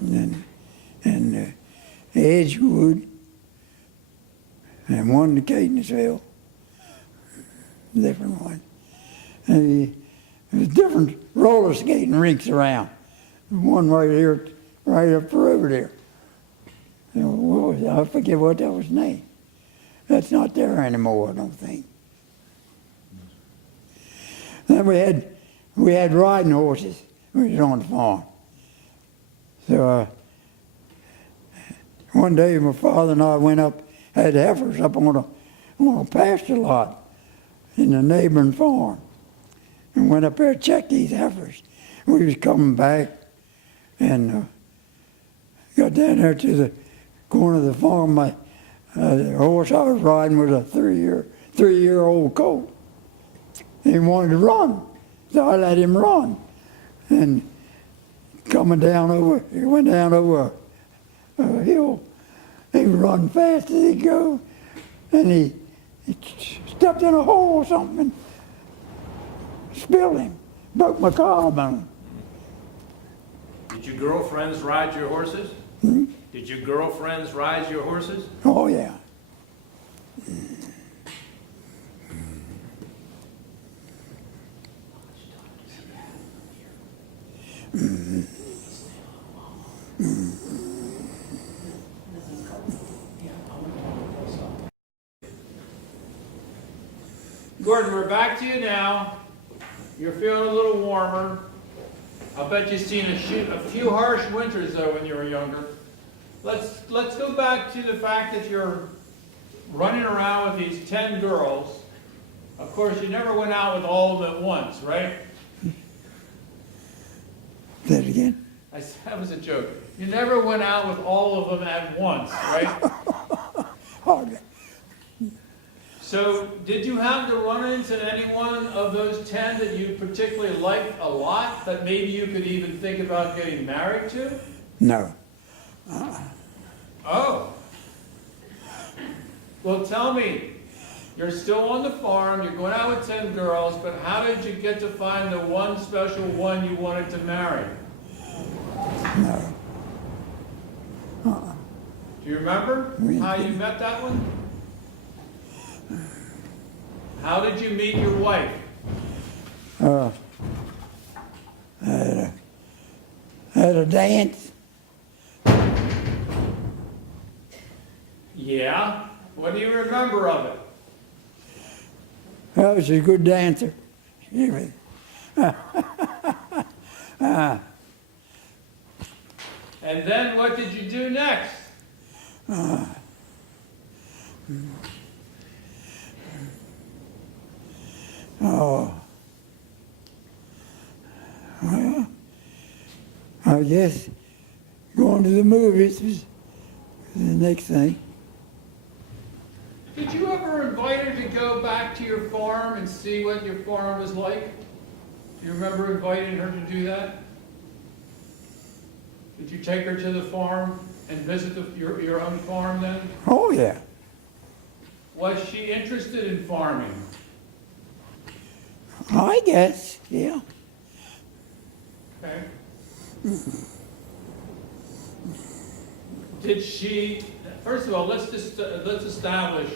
And Edgewood and one in Catonsville. Different one. And there's different roller skating rinks around. One right here, right up the road there. I forget what that was named. That's not there anymore, I don't think. Then we had riding horses. We was on the farm. So one day my father and I went up, had heifers up on a pasture lot in the neighboring farm, and went up there to check these heifers. We was coming back and got down there to the corner of the farm. The horse I was riding was a three-year-old colt. He wanted to run, so I let him run. And he went down over a hill. He was running fast as he'd go, and he stepped in a hole or something and spilled him, broke my collarbone. Did your girlfriends ride your horses? Hmm? Did your girlfriends ride your horses? Oh, yeah. Gordon, we're back to you now. You're feeling a little warmer. I'll bet you've seen a few harsh winters, though, when you were younger. Let's go back to the fact that you're running around with these 10 girls. Of course, you never went out with all of them at once, right? Say it again. That was a joke. You never went out with all of them at once, right? Hardly. So, did you happen to run into any one of those 10 that you particularly liked a lot, that maybe you could even think about getting married to? No. Oh. Well, tell me, you're still on the farm, you're going out with 10 girls, but how did you get to find the one special one you wanted to marry? No. Do you remember We how did. you met that one? How did you meet your wife? At a dance. Yeah. What do you remember of it? Oh, she's a good dancer. She was- And then what did you do next? Oh. Well, I guess going to the movies was the next thing. Did you ever invite her to go back to your farm and see what your farm was like? Do you remember inviting her to do that? Did you take her to the farm and visit your own farm then? Oh, yeah. Was she interested in farming? I guess, yeah. Okay. Did she, first of all, let's establish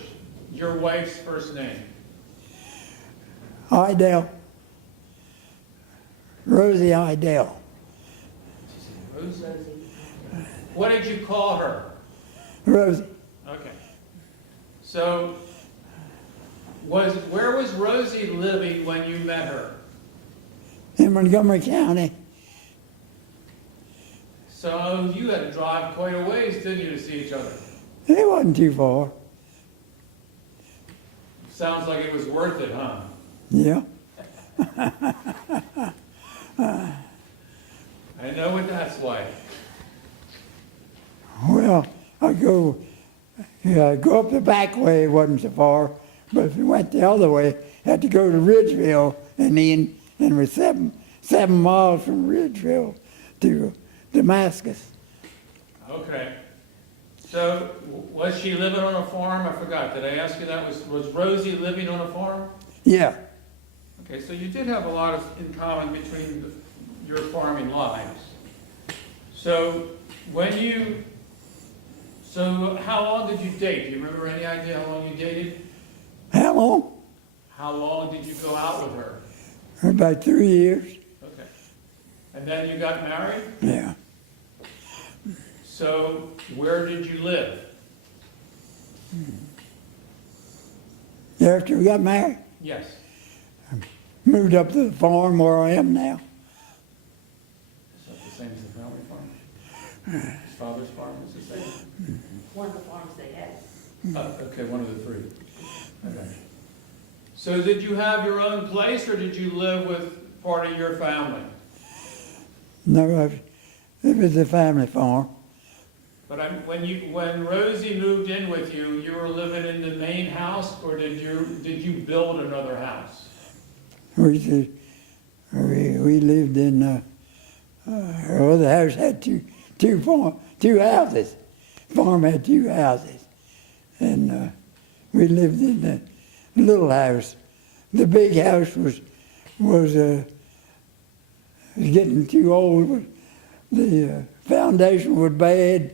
your wife's first name. Idell. Rosie Idell. Rosie. What did you call her? Rosie. Okay. So, where was Rosie living when you met her? In Montgomery County. So you had to drive quite a ways, didn't you, to see each other? It wasn't too far. Sounds like it was worth it, huh? Yeah. I know what that's like. Well, I go up the back way, it wasn't so far, but if you went the other way, had to go to Ridgeville and we're 7 miles from Ridgeville to Damascus. Okay. So, was she living on a farm? I forgot. Did I ask you that? Was Rosie living on a farm? Yeah. Okay, so you did have a lot in common between your farming lives. So, how long did you date? Do you remember any idea how long you dated? How long? How long did you go out with her? About 3 years. Okay. And then you got married? Yeah. So, where did you live? After we got married, Yes. moved up to the farm where I am now. Is that the same as the family farm? His father's farm is the same? One of the farms they had. Oh, okay, one of the three. Okay. So did you have your own place, or did you live with part of your family? No, it was a family farm. But when Rosie moved in with you, you were living in the main house, or did you build another house? We lived in, the house had two houses. Farm had 2 houses. And we lived in the little house. The big house was getting too old. The foundation was bad.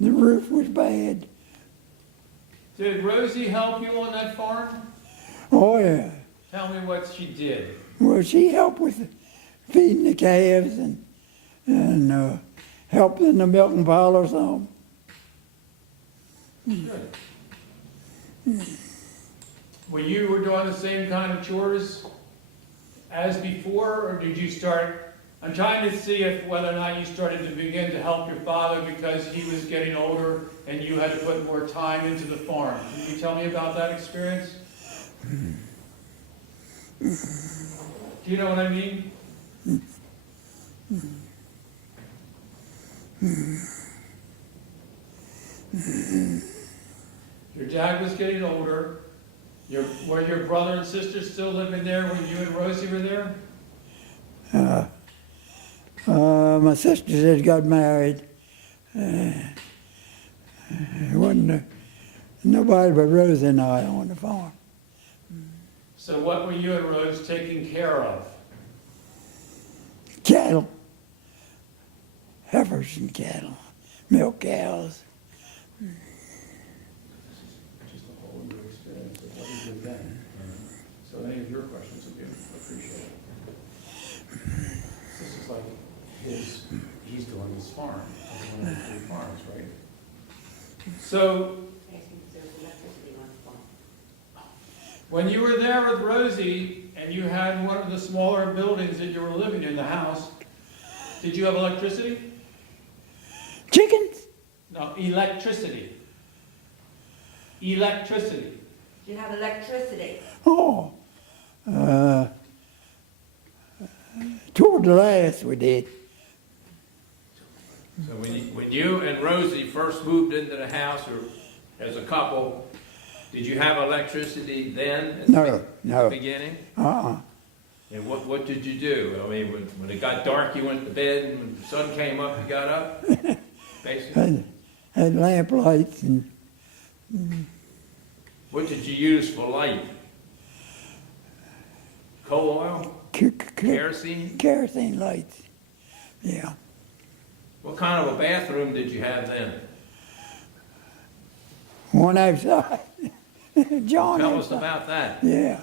The roof was bad. Did Rosie help you on that farm? Oh, yeah. Tell me what she did. Well, she helped with feeding the calves and helped in the milking parlor some. Good. When you were doing the same kind of chores as before, or did you start? I'm trying to see whether or not you started to begin to help your father because he was getting older and you had to put more time into the farm. Can you tell me about that experience? Do you know what I mean? Your dad was getting older. Were your brother and sister still living there when you and Rosie were there? My sisters had got married. There wasn't nobody but Rosie and I on the farm. So what were you and Rose taking care of? Cattle. Heifers and cattle. milk cows. Just a whole new experience of what he did then. So any of your questions would be appreciated. This is like he's doing his farm, one of the 3 farms, right? So, when you were there with Rosie and you had one of the smaller buildings that you were living in, the house, did you have electricity? Chickens? No, electricity. Electricity. You have electricity. Oh, toward the last we did. So when you and Rosie first moved into the house, or as a couple, did you have electricity then? At No. the beginning? And what did you do? I mean, when it got dark, you went to bed, and when the sun came up, you got up? Basically. Had lamp lights and What did you use for light? Coal oil? Kerosene? kerosene lights. Yeah. What kind of a bathroom did you have then? One outside. John Tell us outside. about that. Yeah.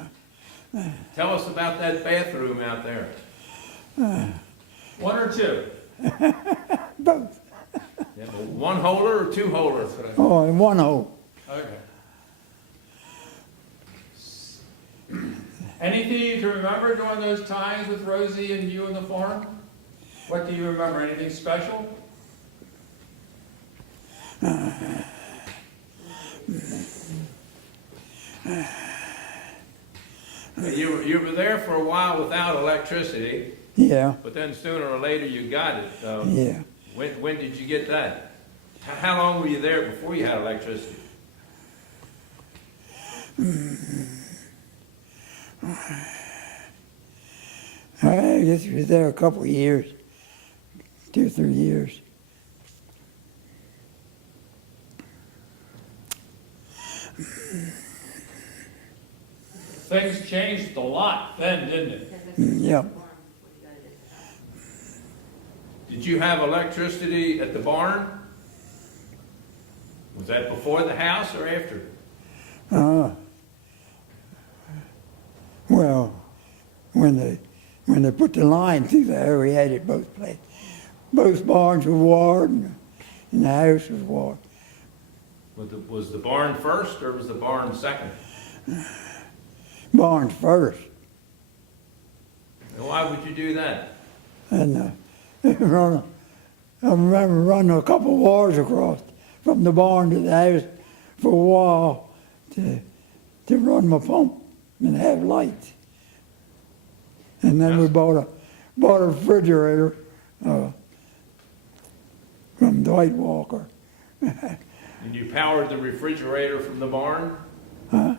Tell us about that bathroom out there. 1 or 2? Both. Yeah, but 1-holer or 2-holer? Oh, and one hole. Okay. Anything you can remember during those times with Rosie and you in the farm? What do you remember? Anything special? You were there for a while without electricity, Yeah. but then sooner or later you got it. Yeah. When did you get that? How long were you there before you had electricity? I guess we was there a couple of years, 2 or 3 years. Things changed a lot then, didn't it? Yeah. Did you have electricity at the barn? Was that before the house or after? Well, when they put the line through there, we had it both places. Both barns were watered, and the house was watered. Was the barn first or was the barn second? Barns first, And why would you do that? and I remember running a couple of wires across from the barn to the house for a while to run my pump and have lights. And then we bought a refrigerator from Dwight Walker. And you powered the refrigerator from the barn? Huh?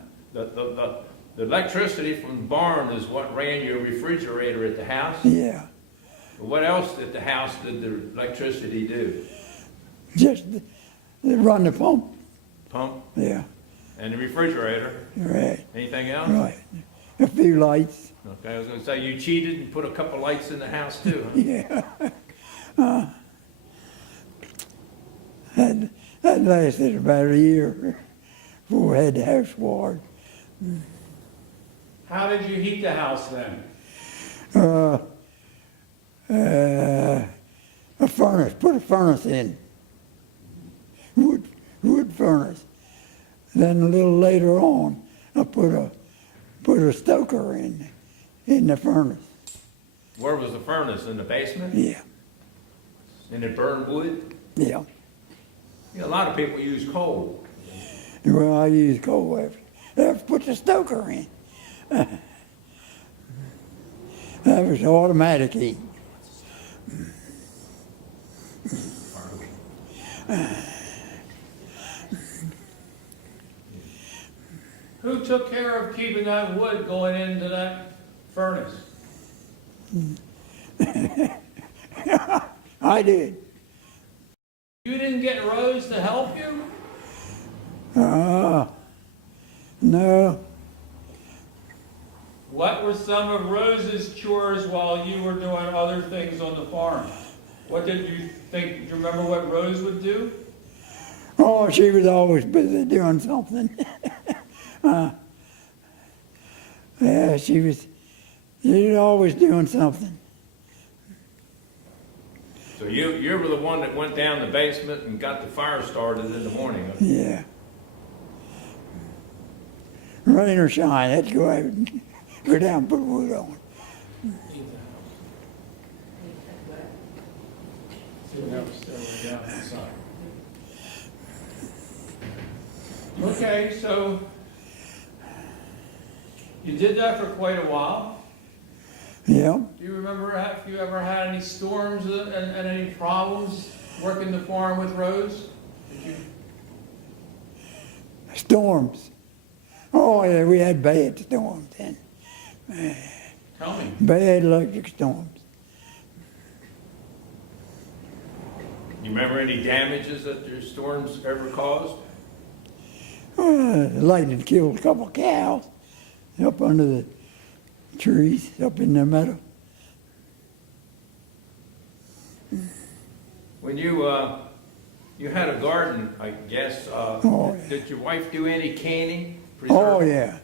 The electricity from the barn is what ran your refrigerator at the house? Yeah, What else at the house did the electricity do? just they run the pump. Pump Yeah, and the refrigerator? right, Anything else? right. A few lights. Okay, I was going to say you cheated and put a couple lights in the house too, huh? Yeah. That lasted about a year before we had the house watered. How did you heat the house then? A furnace, put a furnace in. Wood furnace. Then a little later on, I put a stoker in the furnace. Where was the furnace? In the basement? Yeah, And it burned wood? yeah. Yeah, a lot of people use coal. Well, I use coal after put the stoker in. That was automatic heat. Who took care of keeping that wood going into that furnace? I did. You didn't get Rose to help you? No. What were some of Rose's chores while you were doing other things on the farm? What did you think, do you remember what Rose would do? Oh, she was always busy doing something. Yeah, she was always doing something. So you were the one that went down the basement and got the fire started in the morning. Huh? Yeah. Rain or shine, had to go out and go down and put wood on. See what happens there, down inside. Okay, so you did that for quite a while. Yeah. Do you remember if you ever had any storms and any problems working the farm with Rose? Did you? Storms. Oh, yeah, we had bad storms then. Tell me. Bad electric storms. You remember any damages that your storms ever caused? Lightning killed a couple cows up under the trees up in the meadow. When you had a garden, I guess. Oh, yeah. Did your wife do any canning? Oh, yeah.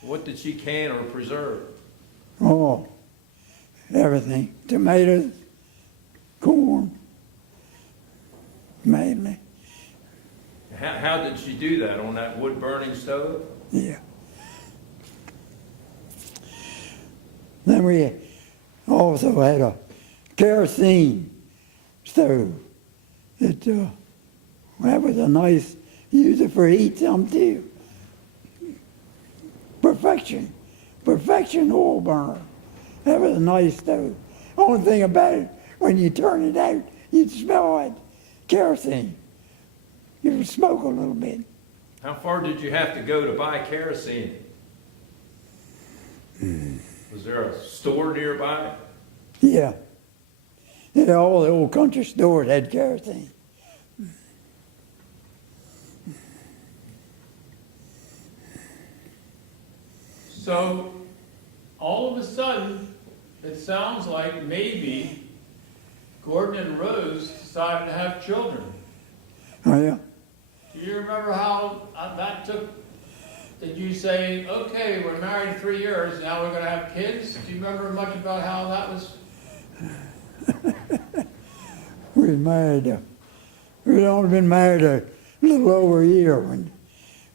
What did she can or preserve? Oh, everything. Tomatoes, corn, mainly. How did she do that? On that wood burning stove? Yeah. Then we also had a kerosene stove. That was a nice, use it for heat some too. Perfection oil burner. That was a nice stove. Only thing about it, when you turn it out, you'd smell like kerosene. You would smoke a little bit. How far did you have to go to buy kerosene? Was there a store nearby? Yeah. Yeah, all the old country stores had kerosene. So, all of a sudden, it sounds like maybe Gordon and Rose decided to have children. Oh, yeah. Do you remember how that took? Did you say, okay, we're married 3 years, now we're going to have kids? Do you remember much about how that was? We was married, we'd only been married a little over a year when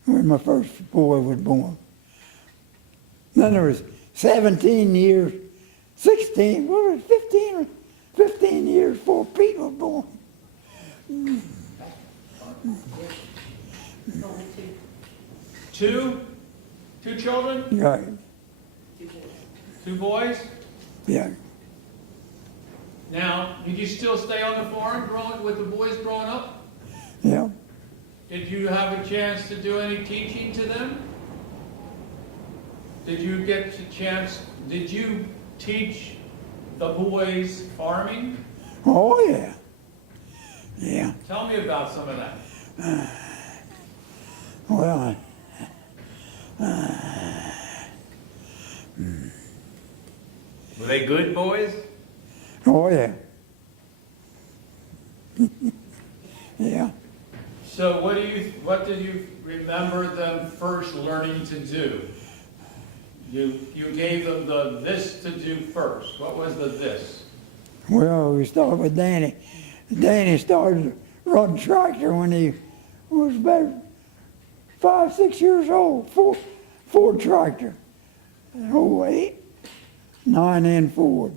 my first boy was born. Then there was 17 years, 16, what was it, 15 years before Pete was born. Two children? Right, 2 boys? yeah. Now, did you still stay on the farm with the boys growing up? Yeah. Did you have a chance to do any teaching to them? Did you get a chance, did you teach the boys farming? Oh, yeah. Yeah. Tell me about some of that. Well, Were they good boys? oh, yeah. Yeah. So what did you remember them first learning to do? You gave them the this to do first. What was the this? Well, we started with Danny. Danny started running tractor when he was about 5, 6 years old. Ford tractor. 08, 9N Ford.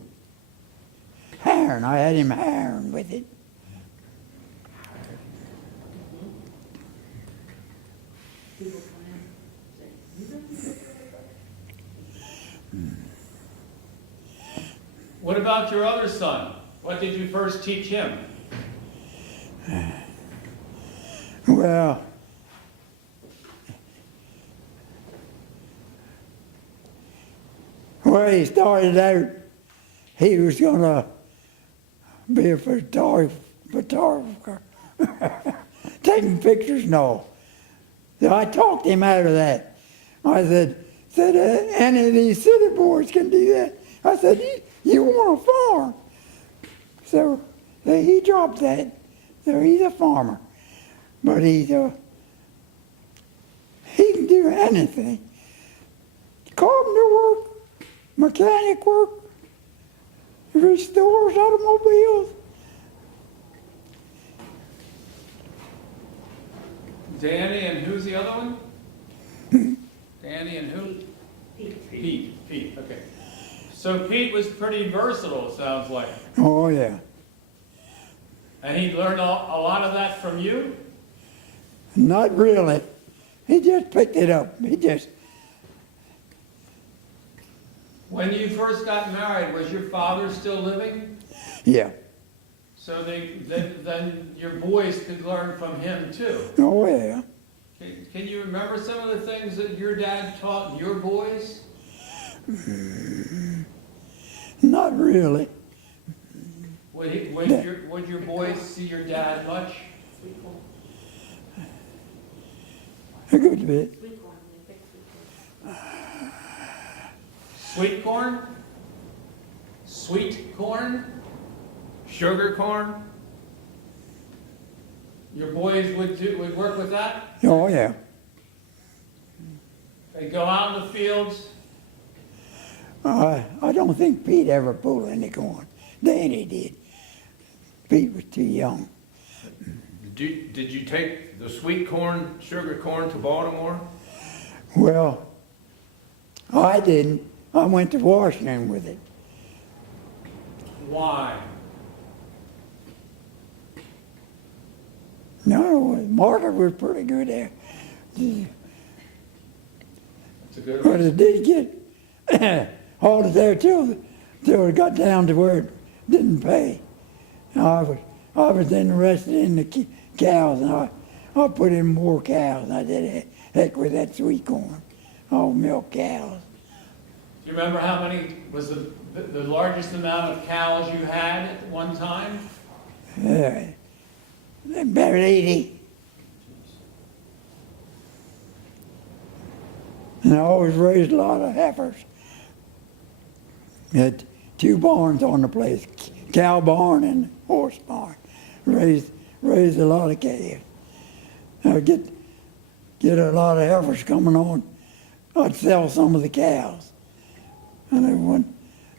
Hiring, I had him hiring with it. What about your other son? What did you first teach him? Well, he started out, he was going to be a photographer, taking pictures and all. So I talked him out of that. I said, any of these city boys can do that. I said, you want a farm? So he dropped that. So he's a farmer. But he can do anything. Carpenter work, mechanic work, restores automobiles. Danny and who's the other one? Danny and who? Pete, okay. So Pete was pretty versatile, it sounds like. Oh, yeah. And he learned a lot of that from you? Not really. He just picked it up. When you first got married, was your father still living? Yeah. So then your boys could learn from him too. Oh, yeah. Can you remember some of the things that your dad taught your boys? Not really. Would your boys see your dad much? A good bit. Sweet corn? Sweet corn? Sugar corn? Your boys would work with that? Oh, yeah. They'd go out in the fields? I don't think Pete ever pulled any corn. Danny did. Pete was too young. Did you take the sweet corn, sugar corn to Baltimore? Well, I didn't. I went to Washington with it. Why? No, Martha was pretty good there. That's a good But one. it did get hauled there till it got down to where it didn't pay. I was interested in the cows, and I put in more cows. And I did heck with that sweet corn. All milk cows. Do you remember how many was the largest amount of cows you had at one time? About 80. And I always raised a lot of heifers. Had 2 barns on the place, cow barn and horse barn. Raised a lot of calves. I'd get a lot of heifers coming on. I'd sell some of the cows. And I went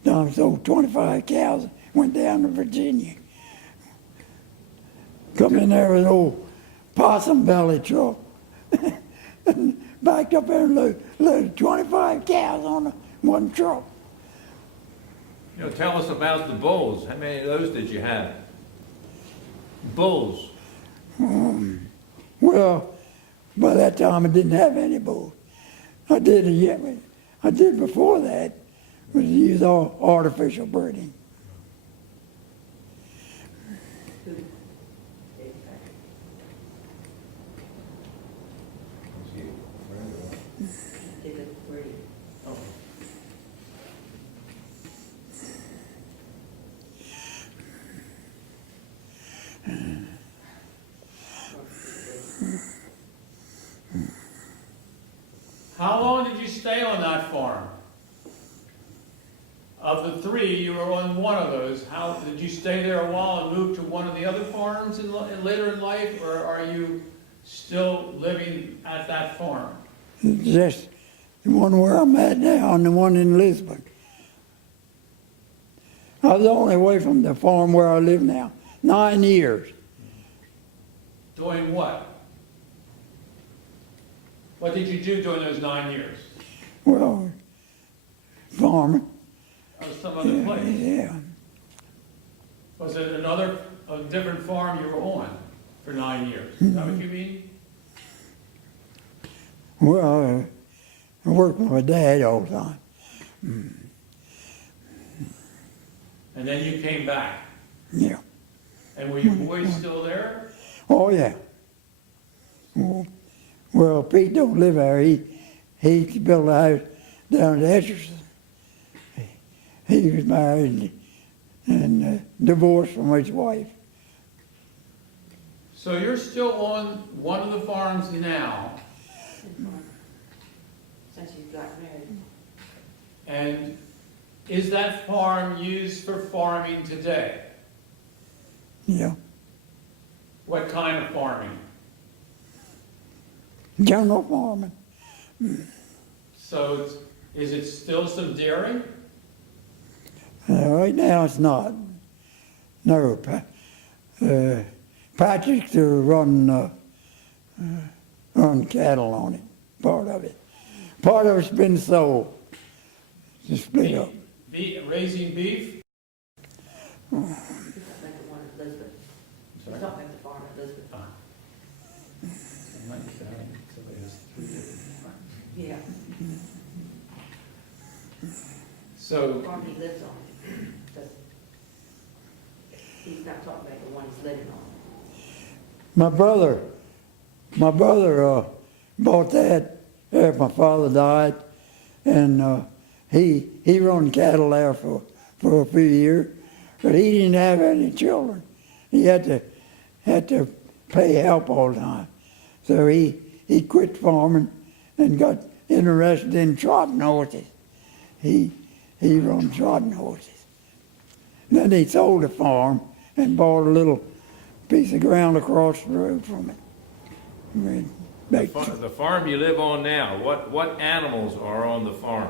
down, sold 25 cows, went down to Virginia. Come in there with an old possum belly truck. And backed up there and loaded 25 cows on one truck. You know, tell us about the bulls. How many of those did you have? Bulls. Well, by that time I didn't have any bulls. I did before that, was use all artificial breeding. How long did you stay on that farm? Of the 3, you were on one of those. How did you stay there a while and move to one of the other farms later in life, or are you still living at that farm? Just the one where I'm at now and the one in Lisbon. I was only away from the farm where I live now 9 years. Doing what? What did you do during those 9 years? Well, farming. Or some other place? Yeah. Was it a different farm you were on for 9 years? Is that what you mean? Well, I worked with my dad all the time. And then you came back. Yeah. And were your boys still there? Oh, yeah. Well, Pete don't live there. He built a house down at Etcherson. He was married and divorced from his wife. So you're still on one of the farms now, Since you got married. and is that farm used for farming today? Yeah. What kind of farming? General farming. So is it still some dairy? Right now it's not. No. Patrick's run cattle on it, part of it. Part of it's been sold. It's split up. Raising beef? He's talking about the one in Elizabeth. He's Sorry? talking about the farm in Elizabeth. Ah. Somebody has 3 different. Yeah, So, the farm he lives on. Just- He's not talking about the one he's living on. My brother bought that after my father died, and he run cattle there for a few years, but he didn't have any children. He had to pay help all the time, so he quit farming and got interested in trotting horses. He run trotting horses. Then he sold the farm and bought a little piece of ground across the road from it. The farm you live on now, what animals are on the farm?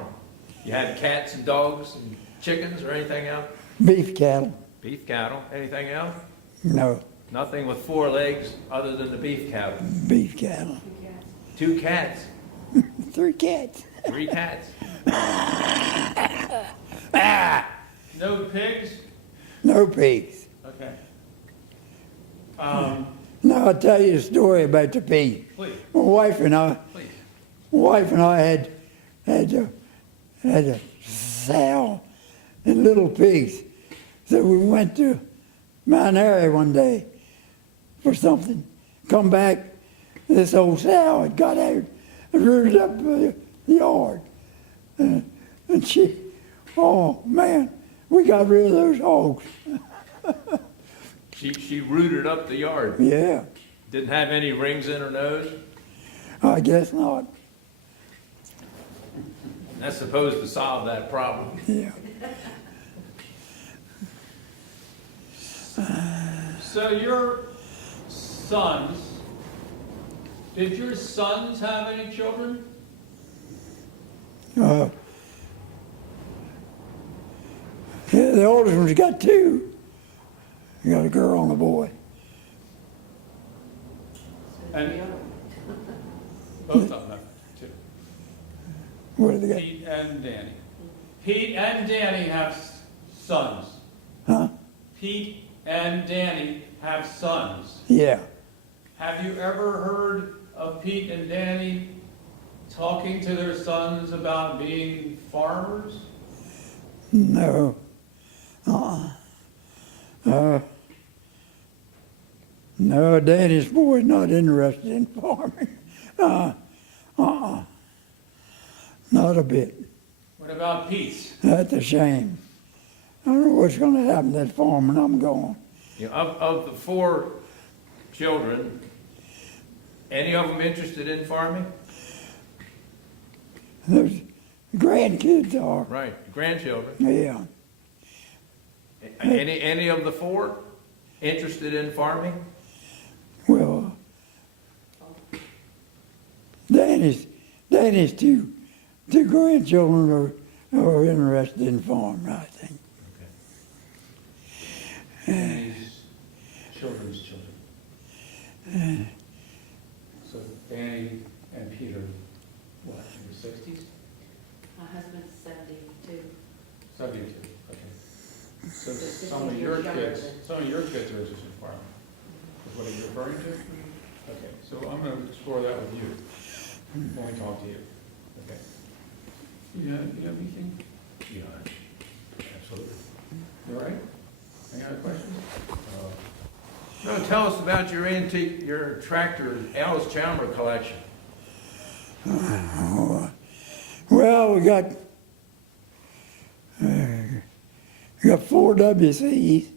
You had cats and dogs and chickens or anything else? Beef cattle. Beef cattle, anything else? No, Nothing with 4 legs other than the beef cattle? beef cattle. 2 cats, 3 cats. 3 cats? no pigs? No pigs. Okay. Now I'll tell you a story about the pig. Please, My wife and I please. had a sow and little pigs. So we went to Mount Airy one day for something. Come back, this old sow had got out and rooted up the yard. And she, oh man, we got rid of those hogs. She rooted up the yard. Yeah, Didn't have any rings in her nose? I guess not. That's supposed to solve that problem. Yeah. So your sons, did your sons have any children? Yeah, the oldest one's got 2. You got a girl and a boy. And both of them have 2. What do they got? Pete and Danny. Pete and Danny have sons. Huh? Pete and Danny have sons. Yeah. Have you ever heard of Pete and Danny talking to their sons about being farmers? No. No, Danny's boy's not interested in farming. Not a bit. What about Pete's? That's a shame. I don't know what's going to happen to that farm when I'm gone. You know, of the 4 children, any of them interested in farming? Those grandkids are. Right, grandchildren. Yeah. Any of the 4 interested in farming? Well, Danny's 2 grandchildren are interested in farming, I think. Danny's children's children. So Danny and Peter, what, in their 60s? My husband's 72. 72, okay. So They're some of 15 your years younger kids, than- some of your kids are interested in farming. Is what you're referring to? Okay, so I'm going to explore that with you when we talk to you. Okay. You have anything? Yeah, absolutely. You all right? Any other questions? No, tell us about your antique, your tractor, Alice Chalmers collection. Well, we got 4 WCs.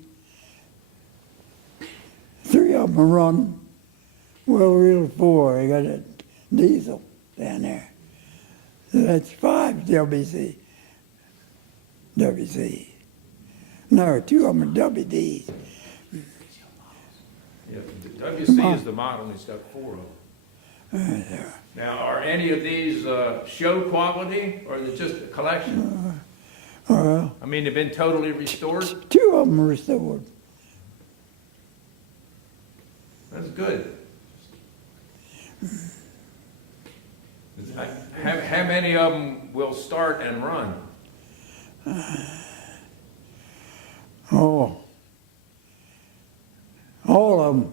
3 of them are running. Well, really 4. I got a diesel down there. So that's 5 WC. No, 2 of them are WDs. WC is the model, he's got 4 of them. Now, are any of these show quality, or is it just a collection? I mean, they've been totally restored? 2 of them restored. That's good. How many of them will start and run? Oh, all of them.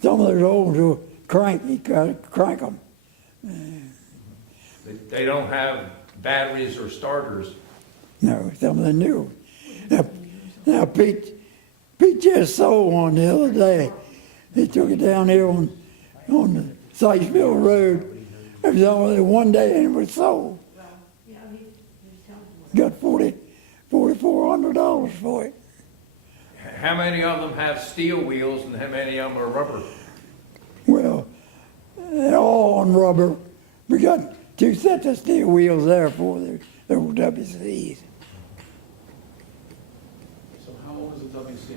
Some of those old who you gotta crank them. They don't have batteries or starters. No, some of the new. Now Pete just sold one the other day. He took it down here on the Sykesville Road. It was only one day and it was sold. Well, yeah, he was telling me. Got $4,400 for it. How many of them have steel wheels and how many of them are rubber? Well, they're all on rubber. We got 2 sets of steel wheels there for the old WCs. So how old is the WC?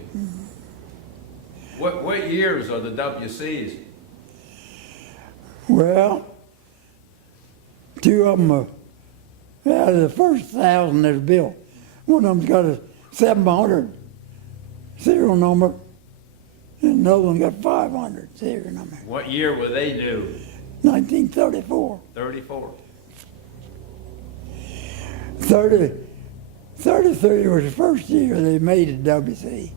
What years are the WCs? Well, 2 of them are out of the first 1,000 that's built. One of them's got a 700 serial number, and another one got 500 serial number. What year were they new? 1934. 34. 33 was the first year they made a WC.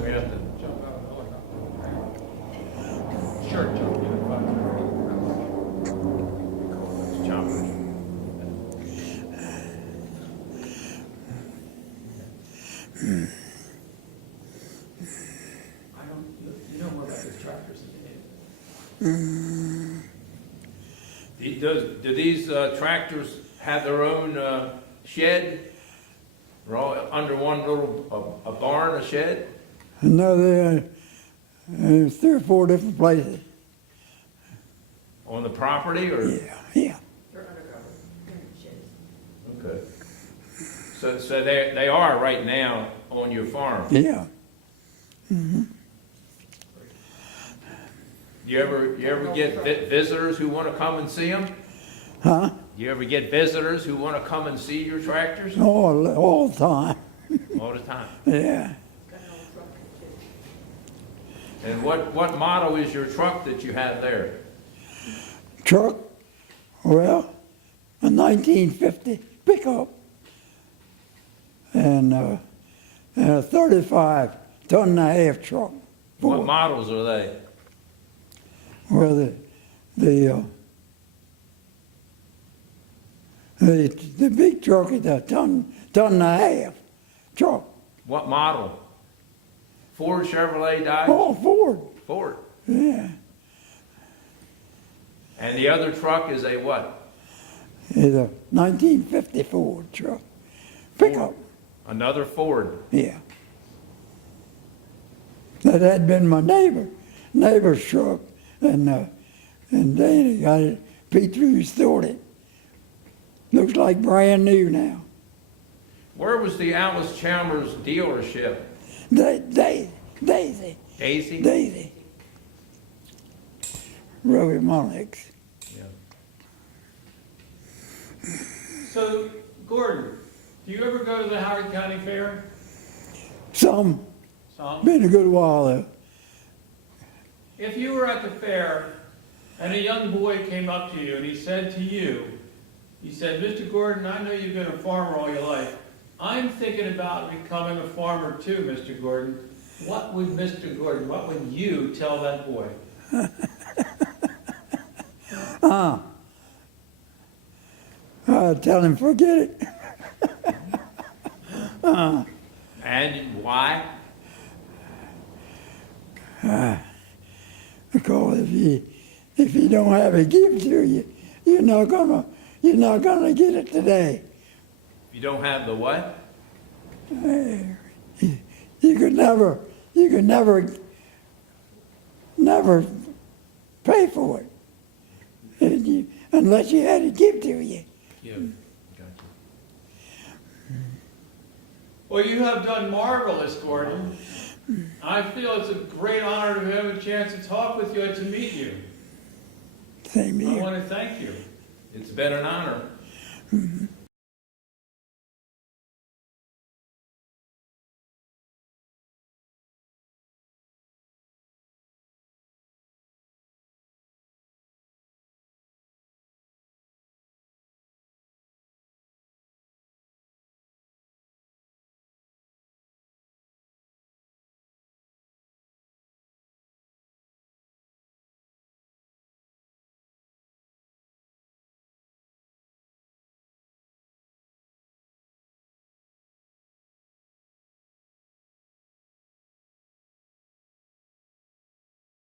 We have to Jump out of the helicopter. Sure, jump in the choppers. You know more about these tractors than you do. Do these tractors have their own shed? They're all under one little a barn, a shed? No, there's 3 or 4 different places. On the property, or? Yeah. They're underground sheds. Okay. So they are right now on your farm. Yeah. You ever get visitors who want to come and see them? Huh? You ever get visitors who want to come and see your tractors? All the time. All the time. Yeah. Got an old truck too. And what model is your truck that you have there? Truck, well, a 1950 pickup and a 35-ton-and-a-half truck. What models are they? Well, the big truck is a ton-and-a-half truck. What model? Ford, Chevrolet, Dodge? All Ford. Ford. Yeah. And the other truck is a what? It's a 1950 Ford truck. Pickup. Another Ford. Yeah. That had been my neighbor's truck, and Danny got it. Pete restored it. Looks like brand new now. Where was the Alice Chalmers dealership? Daisy. Daisy? Robbie Monix. Yeah. So, Gordon, do you ever go to the Howard County Fair? Some. Some? Been a good while though. If you were at the fair and a young boy came up to you and he said to you, he said, Mr. Gordon, I know you've been a farmer all your life. I'm thinking about becoming a farmer too, Mr. Gordon. What would you tell that boy? I'd tell him forget it. And why? Because if you don't have a gift to you, you're not gonna get it today. You don't have the what? You could never pay for it unless you had a gift to you. Yeah. Gotcha. Well, you have done marvelous, Gordon. I feel it's a great honor to have a chance to talk with you and to meet you. Same I here. want to thank you. It's been an honor.